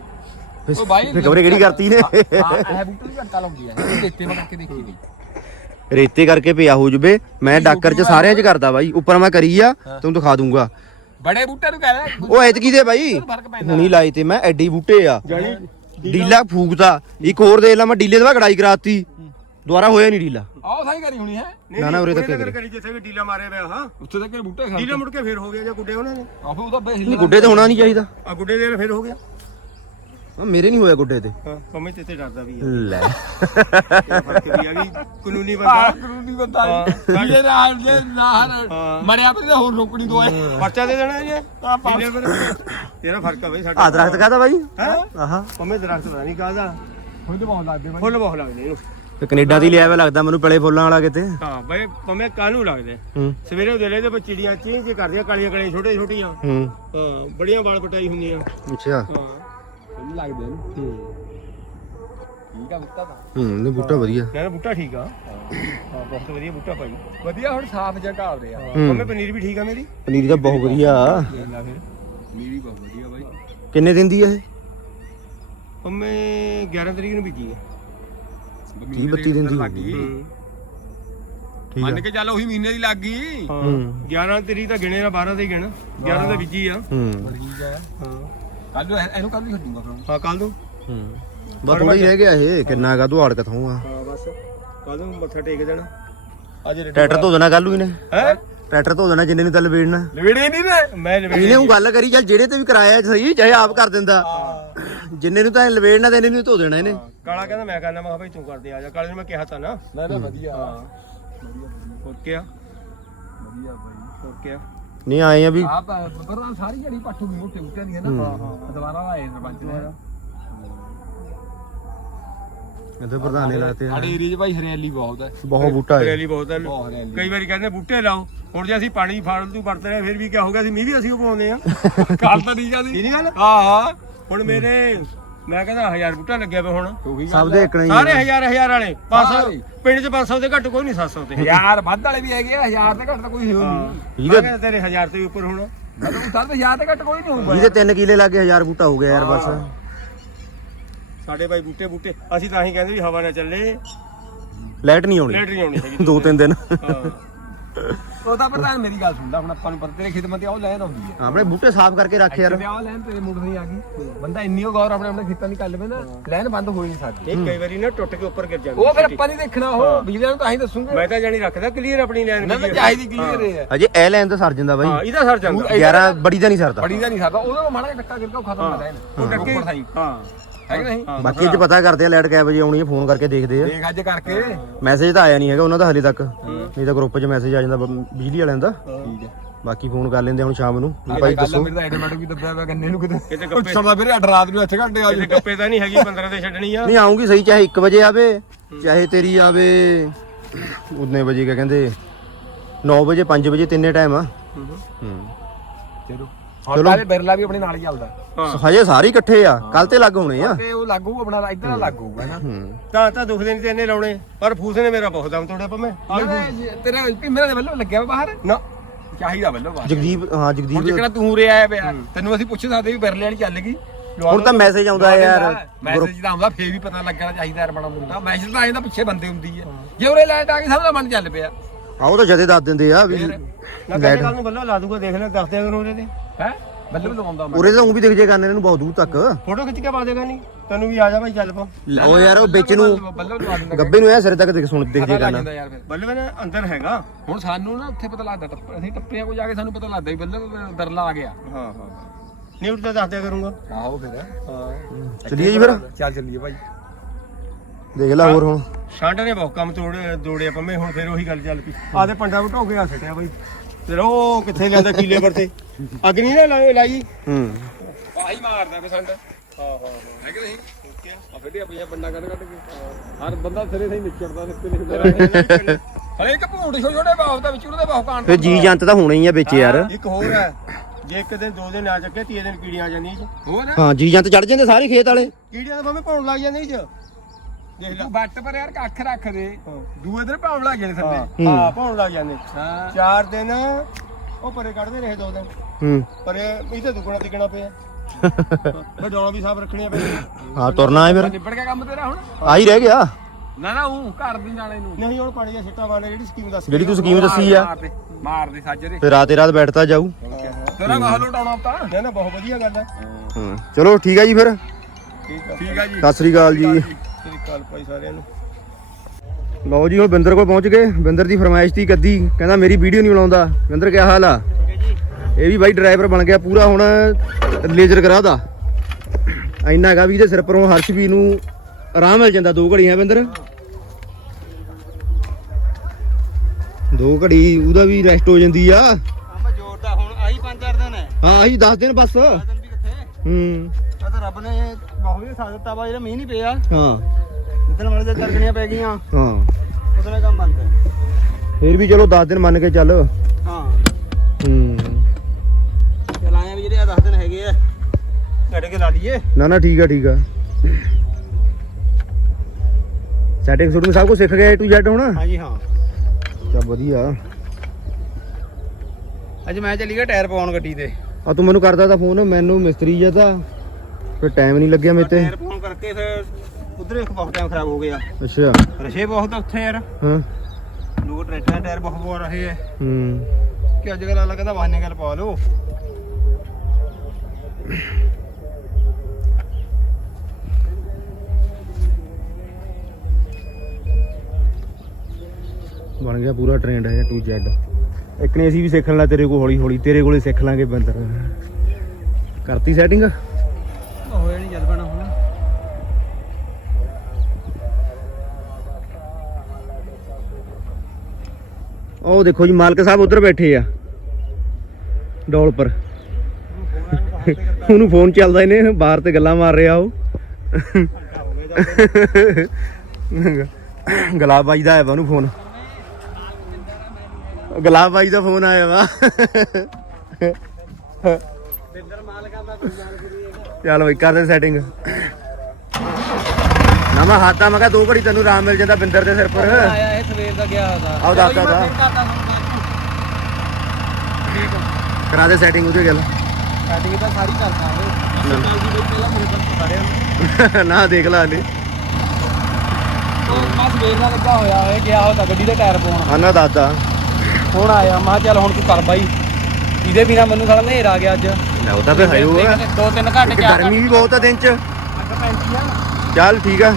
ਉਹ ਬਾਈ ਫਿਰ ਖਬਰੇ ਕਿਹੜੀ ਕਰਤੀ ਨੇ? ਹਾਂ ਇਹ ਬੂਟੇ ਦੀ ਘੰਟਾ ਲਾਉਂਦੀ ਆ। ਇਹ ਰੇਤੇ ਮਾ ਕਰਕੇ ਦੇਖੀ ਨਹੀਂ ਰੇਤੇ ਕਰਕੇ ਪਿਆ ਹੋ ਜਵੇ ਮੈਂ ਡਾਕਰ ਚ ਸਾਰਿਆਂ ਚ ਕਰਦਾ ਬਾਈ। ਉੱਪਰ ਮੈਂ ਕਰੀ ਆ ਤੈਨੂੰ ਦਿਖਾ ਦੂੰਗਾ। ਬੜੇ ਬੂਟੇ ਨੂੰ ਕਹਿ ਲੈ ਉਹ ਐਤਕੀ ਦੇ ਬਾਈ। ਹੁਣੀ ਲਾਏ ਤੇ ਮੈਂ ਐਡੀ ਬੂਟੇ ਆ। ਡੀਲਾ? ਫੂਕਦਾ। ਇੱਕ ਹੋਰ ਦੇਖ ਲਾ ਮੈਂ ਡੀਲੇ ਦਾ ਕੜਾਈ ਕਰਾਤੀ। ਦੁਬਾਰਾ ਹੋਇਆ ਨਹੀਂ ਡੀਲਾ। ਆਹ ਸਹੀ ਕਰੀ ਹੋਣੀ ਹੈ। ਨਾ, ਨਾ, ਉਰੇ ਤੱਕ ਕਰੀ। ਜਿੱਥੇ ਵੀ ਡੀਲਾ ਮਾਰਿਆ ਪਿਆ ਹਾਂ। ਉੱਥੇ ਤੱਕ ਬੂਟੇ ਖਾ ਡੀਲਾ ਮੁੜ ਕੇ ਫੇਰ ਹੋ ਗਿਆ ਜਾਂ ਗੁੱਡੇ ਉਹਨਾਂ ਨੇ ਆਪੇ ਉਹਦਾ ਬੇ ਨਹੀਂ ਗੁੱਡੇ ਤੇ ਹੋਣਾ ਨਹੀਂ ਚਾਹੀਦਾ। ਆ ਗੁੱਡੇ ਦੇ ਫੇਰ ਹੋ ਗਿਆ। ਮੇਰੇ ਨਹੀਂ ਹੋਇਆ ਗੁੱਡੇ ਤੇ। ਹਾਂ ਪੰਮੇ ਤੇ ਤੇ ਡਰਦਾ ਵੀ ਆ। ਲੈ। ਇਹ ਫ਼ਰਕ ਵੀ ਆ ਵੀ ਕਾਨੂੰਨੀ ਬੰਦਾ। ਕਾਨੂੰਨੀ ਬੰਦਾ ਇਹ ਨਾਲ ਜੇ ਨਾਹਰ ਹਾਂ। ਮਰਿਆ ਪਰ ਹੋਰ ਰੋਕਣੀ ਦੋ ਹੈ। ਪਰਚਾ ਦੇ ਦੇਣਾ ਜੀ। ਤੇਰਾ ਫ਼ਰਕ ਆ ਬਈ ਸਾਡਾ। ਆ ਦਰਖਤ ਕਾਹਦਾ ਬਾਈ? ਹੈ? ਆਹਾ। ਪੰਮੇ ਦਰਖਤ ਪਤਾ ਨਹੀਂ ਕਾਹਦਾ। ਹੁਣ ਤੇ ਬਹੁਤ ਲੱਗਦੇ ਬਾਈ। ਫੁੱਲ ਬਹੁਤ ਲੱਗਦੇ ਇਹਨੂੰ। ਤੇ ਕੈਨੇਡਾ ਦੀ ਲਿਆ ਵਾ ਲੱਗਦਾ ਮੈਨੂੰ ਪਲੇ ਫੁੱਲਾਂ ਵਾਲਾ ਕਿਤੇ। ਹਾਂ ਬਈ ਪੰਮੇ ਕਾਹਨੂੰ ਲੱਗਦੇ। ਸਵੇਰੇ ਉਹ ਦੇਲੇ ਤੇ ਚਿੜੀਆਂ ਚੀਂ ਚੀਂ ਕਰਦੀਆਂ ਕਾਲੀਆਂ ਕਾਲੀਆਂ ਛੋਟੇ ਛੋਟੀਆਂ ਹੂੰ। ਹਾਂ ਬੜੀਆਂ ਵਾਲ ਪਟਾਈ ਹੁੰਦੀਆਂ। ਅੱਛਾ। ਹਾਂ। ਲੱਗਦੇ ਨੇ। ਹੂੰ। ਠੀਕ ਆ ਬੁੱਤਾ ਤਾਂ। ਹੂੰ ਨਹੀਂ ਬੂਟਾ ਵਧੀਆ। ਕਹਿੰਦਾ ਬੂਟਾ ਠੀਕ ਆ। ਹਾਂ ਬਹੁਤ ਵਧੀਆ ਬੂਟਾ ਭਾਈ। ਵਧੀਆ ਹੁਣ ਸਾਫ਼ ਜਿਹਾ ਘਾਵ ਰਿਹਾ। ਪੰਮੇ ਪਨੀਰ ਵੀ ਠੀਕ ਆ ਮੇਰੀ? ਪਨੀਰ ਤਾਂ ਬਹੁਤ ਵਧੀਆ। ਲੈ ਫਿਰ। ਮੀਰੀ ਬਹੁਤ ਵਧੀਆ ਬਾਈ। ਕਿੰਨੇ ਦਿਨ ਦੀ ਆ ਇਹ? ਪੰਮੇ 11 ਤਰੀਕ ਨੂੰ ਬੀਜੀ ਆ। ਤੀਹ ਬੱਤੀ ਦਿਨ ਦੀ। ਲੱਗ ਗਈ। ਹੂੰ। ਠੀਕ ਮੰਨ ਆ ਕੇ ਚੱਲ ਉਹੀ ਮਹੀਨੇ ਦੀ ਲੱਗ ਗਈ। ਹਾਂ ਹੂੰ। 11 ਤਰੀਕ ਤਾਂ ਗਿਣੇ ਨਾ 12 ਦੇ ਗਿਣ। 11 ਦਾ ਬੀਜੀ ਆ। ਹੂੰ। ਠੀਕ ਹੈ ਹਾਂ। ਕੱਲ ਨੂੰ ਇਹਨੂੰ ਕੱਲ ਨੂੰ ਛੱਡੂਗਾ ਫਿਰ ਹਾਂ ਕੱਲ ਨੂੰ? ਹੂੰ। ਬਸ ਥੋੜਾ ਰਹਿ ਗਿਆ ਇਹ ਕਿੰਨਾ ਕਾ ਦੁਹਾੜ ਕਿਥੋਂ ਆ। ਹਾਂ ਬਸ। ਕੱਲ ਨੂੰ ਮੱਥਾ ਟੇਕ ਦੇਣਾ ਅੱਜ ਟਰੈਕਟਰ ਧੋ ਦੇਣਾ ਕੱਲ ਨੂੰ ਇਹਨੇ? ਹੈ? ਟਰੈਕਟਰ ਧੋ ਦੇਣਾ ਜਿੰਨੇ ਨੂੰ ਤਾਂ ਲਵੇੜਨਾ ਲਵੇੜੇ ਨਹੀਂ ਨੇ ਮੈਂ ਲਵੇ ਇਹਨੇ ਉਹ ਗੱਲ ਕਰੀ ਚੱਲ ਜਿਹੜੇ ਤੇ ਵੀ ਕਰਾਇਆ ਸਹੀ ਚਾਹੇ ਆਪ ਕਰ ਦਿੰਦਾ। ਜਿੰਨੇ ਨੂੰ ਤਾਂ ਲਵੇੜਨਾ ਤੇ ਇਹਨੇ ਨੂੰ ਧੋ ਦੇਣਾ ਇਹਨੇ। ਕਾਲਾ ਕਹਿੰਦਾ ਮੈਂ ਕਰਨਾ ਮੈਂ ਕਿਹਾ ਭਾਈ ਤੂੰ ਕਰਦੇ ਆ ਜਾ ਕਾਲੇ ਨੂੰ ਮੈਂ ਕਿਹਾ ਤਾਂ ਨਾ। ਨਾ ਨਾ ਵਧੀਆ। ਹਾਂ। ਹੋਰ ਕਿਆ? ਵਧੀਆ ਬਾਈ ਹੋਰ ਕਿਆ? ਨਹੀਂ ਆਏ ਆ ਵੀ ਆਪ ਪ੍ਰਧਾਨ ਸਾਰੀ ਜੜੀ ਪੱਠੂ ਵੀ ਮੋਟੇ ਬੂਟਿਆਂ ਦੀ ਹੈ ਨਾ। ਹਾਂ। ਹਾਂ ਦੁਬਾਰਾ ਆਏ ਸਰਪੰਚ ਨੇ ਇੱਥੇ ਪ੍ਰਧਾਨ ਨੇ ਲਾਤੇ ਆ। ਸਾਡੇ ਏਰੀਆ 'ਚ ਭਾਈ ਹਰਿਆਲੀ ਬਹੁਤ ਹੈ ਬਹੁਤ ਬੂਟਾ ਹੈ। ਹਰਿਆਲੀ ਬਹੁਤ ਹੈ ਬਹੁਤ ਹਰਿਆਲੀ। ਕਈ ਵਾਰੀ ਕਹਿੰਦੇ ਬੂਟੇ ਲਾਓ। ਹੁਣ ਜੇ ਅਸੀਂ ਪਾਣੀ ਫਾਲਤੂ ਵਰਤ ਰਹੇ ਫਿਰ ਵੀ ਕਿਆ ਹੋ ਗਿਆ? ਸੀ ਮੀਂਹ ਵੀ ਅਸੀਂ ਉਗਾਉਂਦੇ ਆ ਕੱਲ ਤਾਂ ਨਹੀਂ ਜਾਂਦੀ। ਇਹ ਨਹੀਂ। ਗੱਲ ਹਾਂ ਹਾਂ। ਹੁਣ ਮੇਰੇ ਮੈਂ ਕਹਿੰਦਾ ਹਜ਼ਾਰ ਬੂਟਾ ਲੱਗਿਆ ਪਿਆ ਹੁਣ। ਉਹੀ ਸਭ ਦੇ ਇੱਕਣਾ ਸਾਰੇ। ਹਜ਼ਾਰ ਹਜ਼ਾਰ ਵਾਲੇ। 500 ਸਾਰੇ। ਪਿੰਡ 'ਚ 500 ਦੇ ਘੱਟ ਕੋਈ ਨਹੀਂ 700 ਤੇ ਹਜ਼ਾਰ ਵੱਧ ਵਾਲੇ ਵੀ ਹੈਗੇ ਆ ਹਜ਼ਾਰ ਤੇ ਘੱਟ ਤਾਂ ਕੋਈ ਹੋ। ਨਹੀਂ ਇਹਦੇ ਮੈਂ ਕਹਿੰਦਾ ਤੇਰੇ ਹਜ਼ਾਰ ਤੋਂ ਵੀ ਉੱਪਰ ਹੁਣ। ਮਤਲਬ ਸਾਰੇ ਹਜ਼ਾਰ ਤੇ ਘੱਟ ਕੋਈ ਨਹੀਂ ਹੋਊਗਾ। ਜਿਹਦੇ 3 ਕਿਲੇ ਲੱਗੇ 1000 ਬੂਟਾ ਹੋ ਗਿਆ ਯਾਰ ਬਸ। ਸਾਡੇ ਭਾਈ ਬੂਟੇ ਬੂਟੇ। ਅਸੀਂ ਤਾਂ ਹੀ ਕਹਿੰਦੇ ਵੀ ਹਵਾ ਨਾ ਚੱਲੇ। ਲਾਈਟ ਨਹੀਂ ਆਉਣੀ। ਲੈਟ ਨਹੀਂ ਆਉਣੀ ਹੈਗੀ। ਦੋ ਤਿੰਨ ਦਿਨ। ਹਾਂ। ਉਹ ਤਾਂ ਪ੍ਰਧਾਨ ਮੇਰੀ ਗੱਲ ਸੁਣਦਾ ਹੁਣ ਆਪਾਂ ਨੂੰ ਪਤਾ ਤੇਰੇ ਖਿਦਮਤ ਆ ਉਹ ਲੈਣ ਆਉਂਦੀ ਹੈ ਆਪਣੇ ਬੂਟੇ ਸਾਫ਼ ਕਰਕੇ ਰੱਖ ਯਾਰ। ਤੇ ਲੈਣ ਤੇਰੇ ਮੁੱਢ ਨਹੀਂ ਆ ਗਈ। ਬੰਦਾ ਇੰਨੀ ਉਹ ਗੌਰ ਆਪਣੇ ਆਪਣੇ ਖੇਤਾਂ ਦੀ ਕਰ ਲਵੇ ਨਾ ਲੈਣ ਬੰਦ ਹੋ ਹੀ ਨਹੀਂ ਸਕਦੀ ਇਹ ਕਈ ਵਾਰੀ ਨਾ ਟੁੱਟ ਕੇ ਉੱਪਰ ਗਿਰ ਜਾਂਦੀ ਉਹ ਫਿਰ ਆਪਾਂ ਨਹੀਂ ਦੇਖਣਾ ਉਹ ਬਿਜਲੀ ਨੂੰ ਤਾਂ ਹੀ ਦੱਸੂਗੇ। ਮੈਂ ਤਾਂ ਜਾਣੀ ਰੱਖਦਾ ਕਲੀਅਰ ਆਪਣੀ ਲਾਈਨ ਨਾ ਮੈਂ ਚਾਹੀਦੀ ਕਲੀਅਰ ਹੈ। ਅਜੇ ਇਹ ਲਾਈਨ ਤਾਂ ਸਰ ਜਾਂਦਾ ਹਾਂ ਬਾਈ ਇਹਦਾ ਸਰ ਜਾਂਦਾ। 11 ਬੜੀ ਦਾ ਨਹੀਂ ਸਰਦਾ। ਬੜੀ ਦਾ ਨਹੀਂ ਸਕਦਾ ਉਹਦਾ ਮਾੜਾ ਜਿਹਾ ਟੱਕਾ ਗਿਰਕਾ ਉਹ ਖਤਮ ਹੋ ਜਾਏ ਉਹ ਡੱਕੇ ਸਾਈ ਹਾਂ। ਹੈ ਕਿ ਨਹੀਂ? ਬਾਕੀ ਚ ਪਤਾ ਕਰਦੇ ਆ ਲਾਈਟ ਕਿੰਨੇ ਵਜੇ ਆਉਣੀ ਹੈ ਫੋਨ ਕਰਕੇ ਦੇਖਦੇ ਆ। ਦੇਖ ਅੱਜ ਕਰਕੇ। ਮੈਸੇਜ ਤਾਂ ਆਇਆ ਨਹੀਂ ਹੈਗਾ ਉਹਨਾਂ ਦਾ ਹਲੇ ਤੱਕ। ਨਹੀਂ ਤਾਂ ਗਰੁੱਪ 'ਚ ਮੈਸੇਜ ਆ ਜਾਂਦਾ ਬ- ਬਿਜਲੀ ਵਾਲਿਆਂ ਦਾ। ਠੀਕ ਹੈ। ਬਾਕੀ ਫੋਨ ਕਰ ਲੈਂਦੇ ਆ ਹੁਣ ਸ਼ਾਮ ਨੂੰ। ਵੀ ਭਾਈ ਦੱਸੋ। ਮੇਰੇ ਦਾ ਐਟੋਮੈਟਿਕ ਵੀ ਦੱਬਿਆ ਹੋਇਆ ਗੰਨੇ ਨੂੰ ਕਿਤੇ। ਕਿਤੇ ਗੱਪੇ ਸਮਝਦਾ ਵੀਰੇ ਅੱਠ ਰਾਤ ਨੂੰ ਇੱਥੇ ਘੰਟੇ ਆ ਕਿਤੇ ਗੱਪੇ ਤਾਂ ਨਹੀਂ ਹੈਗੀ 15 ਤੇ ਛੱਡਣੀ ਆ। ਨਹੀਂ ਆਉਂਗੀ ਸਹੀ ਚਾਹੇ 1 ਵਜੇ ਆਵੇ ਚਾਹੇ ਤੇਰੀ ਆਵੇ ਉਦਨੇ ਵਜੇ ਕਿਆ ਕਹਿੰਦੇ 9 ਵਜੇ 5 ਵਜੇ ਤਿੰਨੇ ਟਾਈਮ ਆ। ਹੂੰ। ਚਲੋ। ਹੁਣ ਤਾਂ ਇਹ ਬਿਰਲਾ ਵੀ ਆਪਣੇ ਨਾਲ ਹੀ ਚੱਲਦਾ। ਹਾਂ। ਹਜੇ ਸਾਰੇ ਇਕੱਠੇ ਆ ਕੱਲ ਤੇ ਲੱਗ ਹੋਣੇ ਆ। ਤੇ ਉਹ ਲੱਗੂ ਆਪਣਾ ਇਧਰ ਨਾਲ ਲੱਗੂਗਾ ਨਾ। ਹੂੰ। ਤਾਂ ਤਾਂ ਦੁਖਦੇ ਨਹੀਂ ਤੇ ਇਹਨੇ ਲਾਉਣੇ ਪਰ ਫੂਸ ਨੇ ਮੇਰਾ ਬਹੁਤ ਦਮ ਤੋੜਿਆ ਪਾ ਮੈਂ ਤੇਰਾ ਮੇਰਾ ਵੱਲੋਂ ਲੱਗਿਆ ਵਾ ਬਾਹਰ। ਨਾ। ਚਾਹੀਦਾ ਵੱਲੋਂ ਬਾਹਰ। ਜਗਦੀਪ ਹਾਂ ਹੁਣ ਜਗਦੀਪ ਜਿਹੜਾ ਤੂੰ ਰੇ ਆਇਆ ਪਿਆ। ਤੈਨੂੰ ਅਸੀਂ ਪੁੱਛ ਸਕਦੇ ਵੀ ਬਿਰਲੇ ਵਾਲੀ ਚੱਲ ਗਈ। ਹੁਣ ਤਾਂ ਮੈਸੇਜ ਆਉਂਦਾ ਯਾਰ। ਮੈਸੇਜ ਤਾਂ ਆਉਂਦਾ ਫੇਰ ਵੀ ਪਤਾ ਲੱਗਣਾ ਚਾਹੀਦਾ ਯਾਰ ਬਣਾ ਮੁੰਡਾ ਮੈਸੇਜ ਤਾਂ ਆਇਆ ਪਿੱਛੇ ਬੰਦੇ ਹੁੰਦੀ ਹੈ ਜੇ ਉਰੇ ਲਾਈਟ ਆ ਗਈ ਸਭ ਦਾ ਮਨ ਚੱਲ ਪਿਆ। ਆਓ ਤਾਂ ਜਦੇ ਦੱਸ ਦਿੰਦੇ ਆ ਵੀ ਨਾ ਕਹਿੰਦੇ ਕੱਲ ਨੂੰ ਬੱਲਾ ਲਾ ਦੂਗਾ ਦੇਖ ਲੈ ਦੱਸ ਦਿਆ ਕਰੋ ਉਹਦੇ ਤੇ। ਹੈ? ਬੱਲੇ ਵੱਲੋਂ ਆਉਂਦਾ ਉਰੇ ਤਾਂ ਉਹ ਵੀ ਦਿਖ ਜੇ ਕਰਨੇ ਨੂੰ ਬਹੁਤ ਦੂਰ ਤੱਕ। ਫੋਟੋ ਖਿੱਚ ਕੇ ਪਾ ਦੇਗਾ ਨਹੀਂ? ਤੈਨੂੰ ਵੀ ਆ ਜਾ ਭਾਈ ਚੱਲ ਪਾ। ਉਹ ਯਾਰ ਉਹ ਵਿੱਚ ਨੂੰ ਬੱਲੇ ਦਿੰਦਾ। ਗੱਬੇ ਨੂੰ ਐ ਸਿਰੇ ਤੱਕ ਦਿਖ ਸੁਣ ਦਿਖ ਜੇ ਲੱਗ ਕਰਨਾ। ਜਾਂਦਾ ਯਾਰ ਫਿਰ। ਬੱਲੇ ਨੇ ਅੰਦਰ ਹੈਗਾ। ਹੁਣ ਸਾਨੂੰ ਨਾ ਉੱਥੇ ਪਤਾ ਲੱਗਦਾ ਟੱਪ- ਅਸੀਂ ਟੱਪਿਆਂ ਕੋ ਜਾ ਕੇ ਸਾਨੂੰ ਪਤਾ ਲੱਗਦਾ ਵੀ ਬੱਲੇ ਦਰਲਾ ਆ ਗਿਆ। ਹਾਂ ਹਾਂ ਨਿਊਟ ਤਾਂ ਦੱਸ ਦਿਆ ਕਰੂੰਗਾ। ਆਹੋ ਫਿਰ। ਹਾਂ। ਚਲਿਏ ਜੀ ਫਿਰ। ਚੱਲ ਚੱਲੀਏ ਭਾਈ ਦੇਖ ਲੈ ਹੋਰ ਹੁਣ। ਛਾਂਡ ਨੇ ਬਹੁਤ ਕੰਮ ਤੋੜੇ ਦੋੜਿਆ ਪੰਮੇ ਹੁਣ ਫਿਰ ਉਹੀ ਗੱਲ ਚੱਲ ਪਈ। ਆਦੇ ਪੰਡਾ ਵਟੋ ਕੇ ਆ ਸਟਿਆ ਬਾਈ। ਫਿਰ ਉਹ ਕਿੱਥੇ ਲਿਆਂਦਾ ਕੀਲੇ ਪਰ ਤੇ? ਅੱਗ ਨਹੀਂ ਨਾ ਲਾਈ- ਲਾਈ ਹੂੰ। ਭਾਈ ਮਾਰਦਾ ਪਸੰਦ ਹਾਂ ਹਾਂ ਹੈ। ਕਿ ਨਹੀਂ? ਆ ਫੇੜਿਆ ਪਈਆਂ ਬੰਦਾ ਕੱਢ ਕੱਢ ਕੇ। ਹਰ ਬੰਦਾ ਸਿਰੇ ਸਹੀ ਨਿਕਲਦਾ ਨਿਕਲ ਨਹੀਂ ਹਲੇ ਇੱਕ ਭੂੰਡ ਛੋਟੇ ਛੋਟੇ ਬਾਪ ਦਾ ਵਿੱਚ ਉਹਦੇ ਬਾਪ ਕਾਣ ਫਿਰ ਜੀ ਜੰਤ ਤਾਂ ਹੋਣਾ ਹੀ ਆ ਵਿੱਚ ਯਾਰ। ਇੱਕ ਹੋਰ ਹੈ। ਜੇ ਇੱਕ ਦਿਨ ਦੋ ਦਿਨ ਨਾ ਚੱਕੇ ਤੀਏ ਦਿਨ ਕੀੜੀਆਂ ਆ ਜਾਂਦੀਆਂ ਚ ਹੋਰ? ਹਾਂ ਜੀ ਜੰਤ ਚੜ ਜਾਂਦੇ ਸਾਰੇ ਖੇਤ ਵਾਲੇ। ਕੀੜੀਆਂ ਤਾਂ ਪੰਮੇ ਪਾਉਣ ਲੱਗ ਜਾਂਦੀਆਂ ਦੇਖ ਲੈ। ਤੂੰ ਬੱਟ ਪਰ ਯਾਰ ਕੱਖ ਰੱਖ ਦੇ। ਦੂਏ ਦਿਨ ਪਾਉਣ ਲੱਗ ਹਾਂ ਥੱਲੇ। ਹਾਂ। ਪਾਉਣ ਲੱਗ ਜਾਂਦੇ। ਹਾਂ। ਚਾਰ ਦਿਨ ਉਹ ਪਰੇ ਕੱਢਦੇ ਰਹੇ ਦੋ ਦਿਨ। ਹੂੰ। ਪਰ ਇਹ ਤੇ ਦੁੱਗਣਾ ਤਿੱਗਣਾ ਪਿਆ। ਫਿਰ ਡੋਲਾ ਵੀ ਸਾਫ਼ ਰੱਖਣੀਆਂ ਪੈਂਦੀਆਂ। ਹਾਂ ਤੁਰਨਾ ਹੈ ਫਿਰ। ਨਿਬੜ ਗਿਆ ਕੰਮ ਤੇਰਾ ਹੁਣ? ਆ ਹੀ ਰਹਿ ਗਿਆ। ਨਾ ਨਾ ਉਹ ਘਰ ਦੀ ਨਾਲੇ ਨੂੰ ਨਹੀਂ ਹੁਣ ਪਾਣੀ ਦੀਆਂ ਛਿੱਟਾਂ ਵਾਲੇ ਜਿਹੜੀ ਸਕੀਮ ਦੱਸ ਜਿਹੜੀ ਤੂੰ ਸਕੀਮ ਦੱਸੀ ਆ। ਮਾਰ ਦੇ, ਦੇ ਸਾਜਰੇ ਫਿਰ ਰਾਤੇ ਰਾਤ ਬੈਠਦਾ ਜਾਊ। ਤੇਰਾ ਬਾਹਰ ਲੋਟਾਉਣਾ ਤਾਂ। ਨਾ ਨਾ ਬਹੁਤ ਵਧੀਆ ਗੱਲ ਹੈ ਹਾਂ। ਚਲੋ ਠੀਕ ਹੈ ਜੀ ਫਿਰ। ਠੀਕ ਆ। ਠੀਕ ਆ ਜੀ। ਸਤਿ ਸ੍ਰੀ ਅਕਾਲ ਜੀ। ਤੇਰੀ ਕਾਲ ਭਾਈ ਸਾਰਿਆਂ ਨੂੰ। ਲਓ ਜੀ ਹੁਣ ਬਿੰਦਰ ਕੋਲ ਪਹੁੰਚ ਗਏ। ਬਿੰਦਰ ਦੀ ਫਰਮਾਇਸ਼ ਤੀ ਕੱਦੀ ਕਹਿੰਦਾ ਮੇਰੀ ਵੀਡੀਓ ਨਹੀਂ ਬਣਾਉਂਦਾ। ਬਿੰਦਰ ਕਿਆ ਹਾਲ ਆ? ਇਹ ਵੀ ਬਾਈ ਡਰਾਈਵਰ ਬਣ ਗਿਆ ਪੂਰਾ ਹੁਣ ਲੇਜ਼ਰ ਕਰਾ ਦਾ। ਇੰਨਾ ਹੈਗਾ ਵੀ ਇਹਦੇ ਸਿਰ ਪਰੋਂ ਹਰਸ਼ਵੀ ਨੂੰ ਆਰਾਮ ਮਿਲ ਜਾਂਦਾ। ਦੋ ਘੜੀਆਂ ਬਿੰਦਰ। ਦੋ ਘੜੀ ਉਹਦਾ ਵੀ ਰੈਸਟ ਹੋ ਜਾਂਦੀ ਆ। ਆਪਾਂ ਜੋੜਦਾ ਹੁਣ ਆਹੀ 5-4 ਦਿਨ ਹੈ। ਹਾਂ ਅਸੀਂ 10 ਦਿਨ ਬਸ। ਦਿਨ ਵੀ ਕਿੱਥੇ? ਹੂੰ। ਤਾਂ ਰੱਬ ਨੇ ਬਹੁਤ ਵੀ ਸਾਥ ਦਿੱਤਾ ਵਾ ਜਿਹੜਾ ਮੀਂਹ ਨਹੀਂ ਪਿਆ। ਹਾਂ। ਜਿੱਦਣ ਵਾਲੇ ਦੇ ਕਰਗਣੀਆਂ ਪੈ ਗਈਆਂ। ਹਾਂ। ਉਦੋਂ ਕੰਮ ਬੰਦ ਹੈ। ਫਿਰ ਵੀ ਚਲੋ 10 ਦਿਨ ਮੰਨ ਕੇ ਚੱਲ। ਹਾਂ। ਹੂੰ। ਚਲ ਆਏ ਆ ਵੀ ਜਿਹੜੇ ਆ 10 ਦਿਨ ਹੈਗੇ ਆ ਕੱਢ ਕੇ ਲਾ ਲਈਏ। ਨਾ ਨਾ ਠੀਕ ਆ ਠੀਕ ਆ। ਸੈਟਿੰਗ ਸ਼ੂਟਿੰਗ ਸਭ ਕੁਝ ਸਿੱਖ ਗਿਆ A to Z ਹੁਣ? ਹਾਂਜੀ ਹਾਂ। ਚਾ ਵਧੀਆ। ਅੱਜ ਮੈਂ ਚੱਲੀ ਗਿਆ ਟਾਇਰ ਪਾਉਣ ਗੱਡੀ ਤੇ। ਆ ਤੂੰ ਮੈਨੂੰ ਕਰਦਾ ਤਾਂ ਫੋਨ ਮੈਨੂੰ ਮਿਸਤਰੀ ਜਾਂ ਤਾਂ। ਫਿਰ ਟਾਈਮ ਨਹੀਂ ਲੱਗਿਆ ਮੇਰੇ ਤੇ। ਟਾਇਰ ਪਾਉਣ ਕਰਕੇ ਫਿਰ ਉਧਰ ਇੱਕ ਬਹੁਤ ਟਾਈਮ ਖਰਾਬ ਹੋ ਗਿਆ। ਅੱਛਾ। ਰਸ਼ੇ ਬਹੁਤ ਆ ਉੱਥੇ ਯਾਰ। ਹਾਂ। ਲੋਕ ਟਰੈਕਟਰਾਂ ਦੇ ਟਾਇਰ ਬਹੁਤ ਪਵਾ ਰਹੇ ਆ। ਹੂੰ। ਕਿ ਅੱਜ ਕੱਲ੍ਹ ਕਹਿੰਦਾ ਵਾਹਨੇ ਗੱਲ ਪਵਾ ਲਓ। ਬਣ ਗਿਆ ਪੂਰਾ ਟ੍ਰੈਂਡ ਹੈ to Z ਇੱਕ ਨੇ ਅਸੀਂ ਵੀ ਸਿੱਖਣ ਲਾ ਤੇਰੇ ਕੋਲ ਹੌਲੀ ਹੌਲੀ ਤੇਰੇ ਕੋਲੇ ਸਿੱਖ ਲਾਂਗੇ ਬੰਦਰ। ਕਰਤੀ ਸੈਟਿੰਗ ਉਹ ਦੇਖੋ ਜੀ, ਮਾਲਕ ਸਾਹਿਬ ਉੱਧਰ ਬੈਠੇ ਆ। ਡੋਲ ਪਰ। ਉਹਨੂੰ ਫੋਨ ਚੱਲਦਾ ਇਹਨੇ, ਬਾਹਰ ਤੇ ਗੱਲਾਂ ਮਾਰ ਰਿਹਾ ਉਹ। ਗੁਲਾਬ ਬਾਈ ਦਾ ਆਇਆ ਵਾ ਉਹਨੂੰ ਫੋਨ। ਗੁਲਾਬ ਬਾਈ ਦਾ ਫੋਨ ਆਇਆ ਵਾ। ਚੱਲ ਬਈ ਕਰਦੇ ਸੈਟਿੰਗ ਨਾ ਮੈਂ ਹਾਤਾ ਮੈਂ ਕਿਹਾ ਦੋ ਘੜੀ ਤੈਨੂੰ ਆਰਾਮ ਮਿਲ ਜਾਂਦਾ ਬਿੰਦਰ ਦੇ ਸਿਰ ਪਰ। ਆਇਆ ਇਹ ਸਵੇਰ ਦਾ ਗਿਆ ਹੋਦਾ ਆਓ ਦੱਸਦਾ ਤਾ। ਕਰਾ ਦੇ ਸੈਟਿੰਗ ਉਹਦੇ ਗੱਲ। ਸੈਟਿੰਗ ਤਾਂ ਸਾਰੀ ਕਰਦਾ ਵੇ ਚੱਲ ਦੀ ਬਈ ਪਹਿਲਾਂ ਮੇਰੇ ਕੋਲ ਸਾਰਿਆਂ ਨੂੰ। ਨਾ ਦੇਖ ਲਾ ਉਹ ਮੈਂ ਸਵੇਰ ਦਾ ਲੱਗਾ ਹੋਇਆ ਇਹ ਗਿਆ ਹੋਦਾ ਗੱਡੀ ਦੇ ਟਾਇਰ ਪਾਉਣ। ਆਨਾ ਦਾਦਾ ਹੁਣ ਆਇਆ ਮੈਂ ਚੱਲ ਹੁਣ ਤੂੰ ਕਰ ਬਾਈ। ਇਹਦੇ ਬਿਨਾ ਮੈਨੂੰ ਸਾਲਾ ਹਨੇਰ ਆ ਗਿਆ ਅੱਜ। ਲੈ ਉਹ ਤਾਂ ਫੇ ਹਾਇਓ ਦੋ ਤਿੰਨ ਘੰਟੇ ਗਰਮੀ ਵੀ ਬਹੁਤ ਆ ਦਿਨ ਚ। ਅੱਗ ਪੈਂਦੀ ਆ। ਚੱਲ ਠੀਕ ਆ।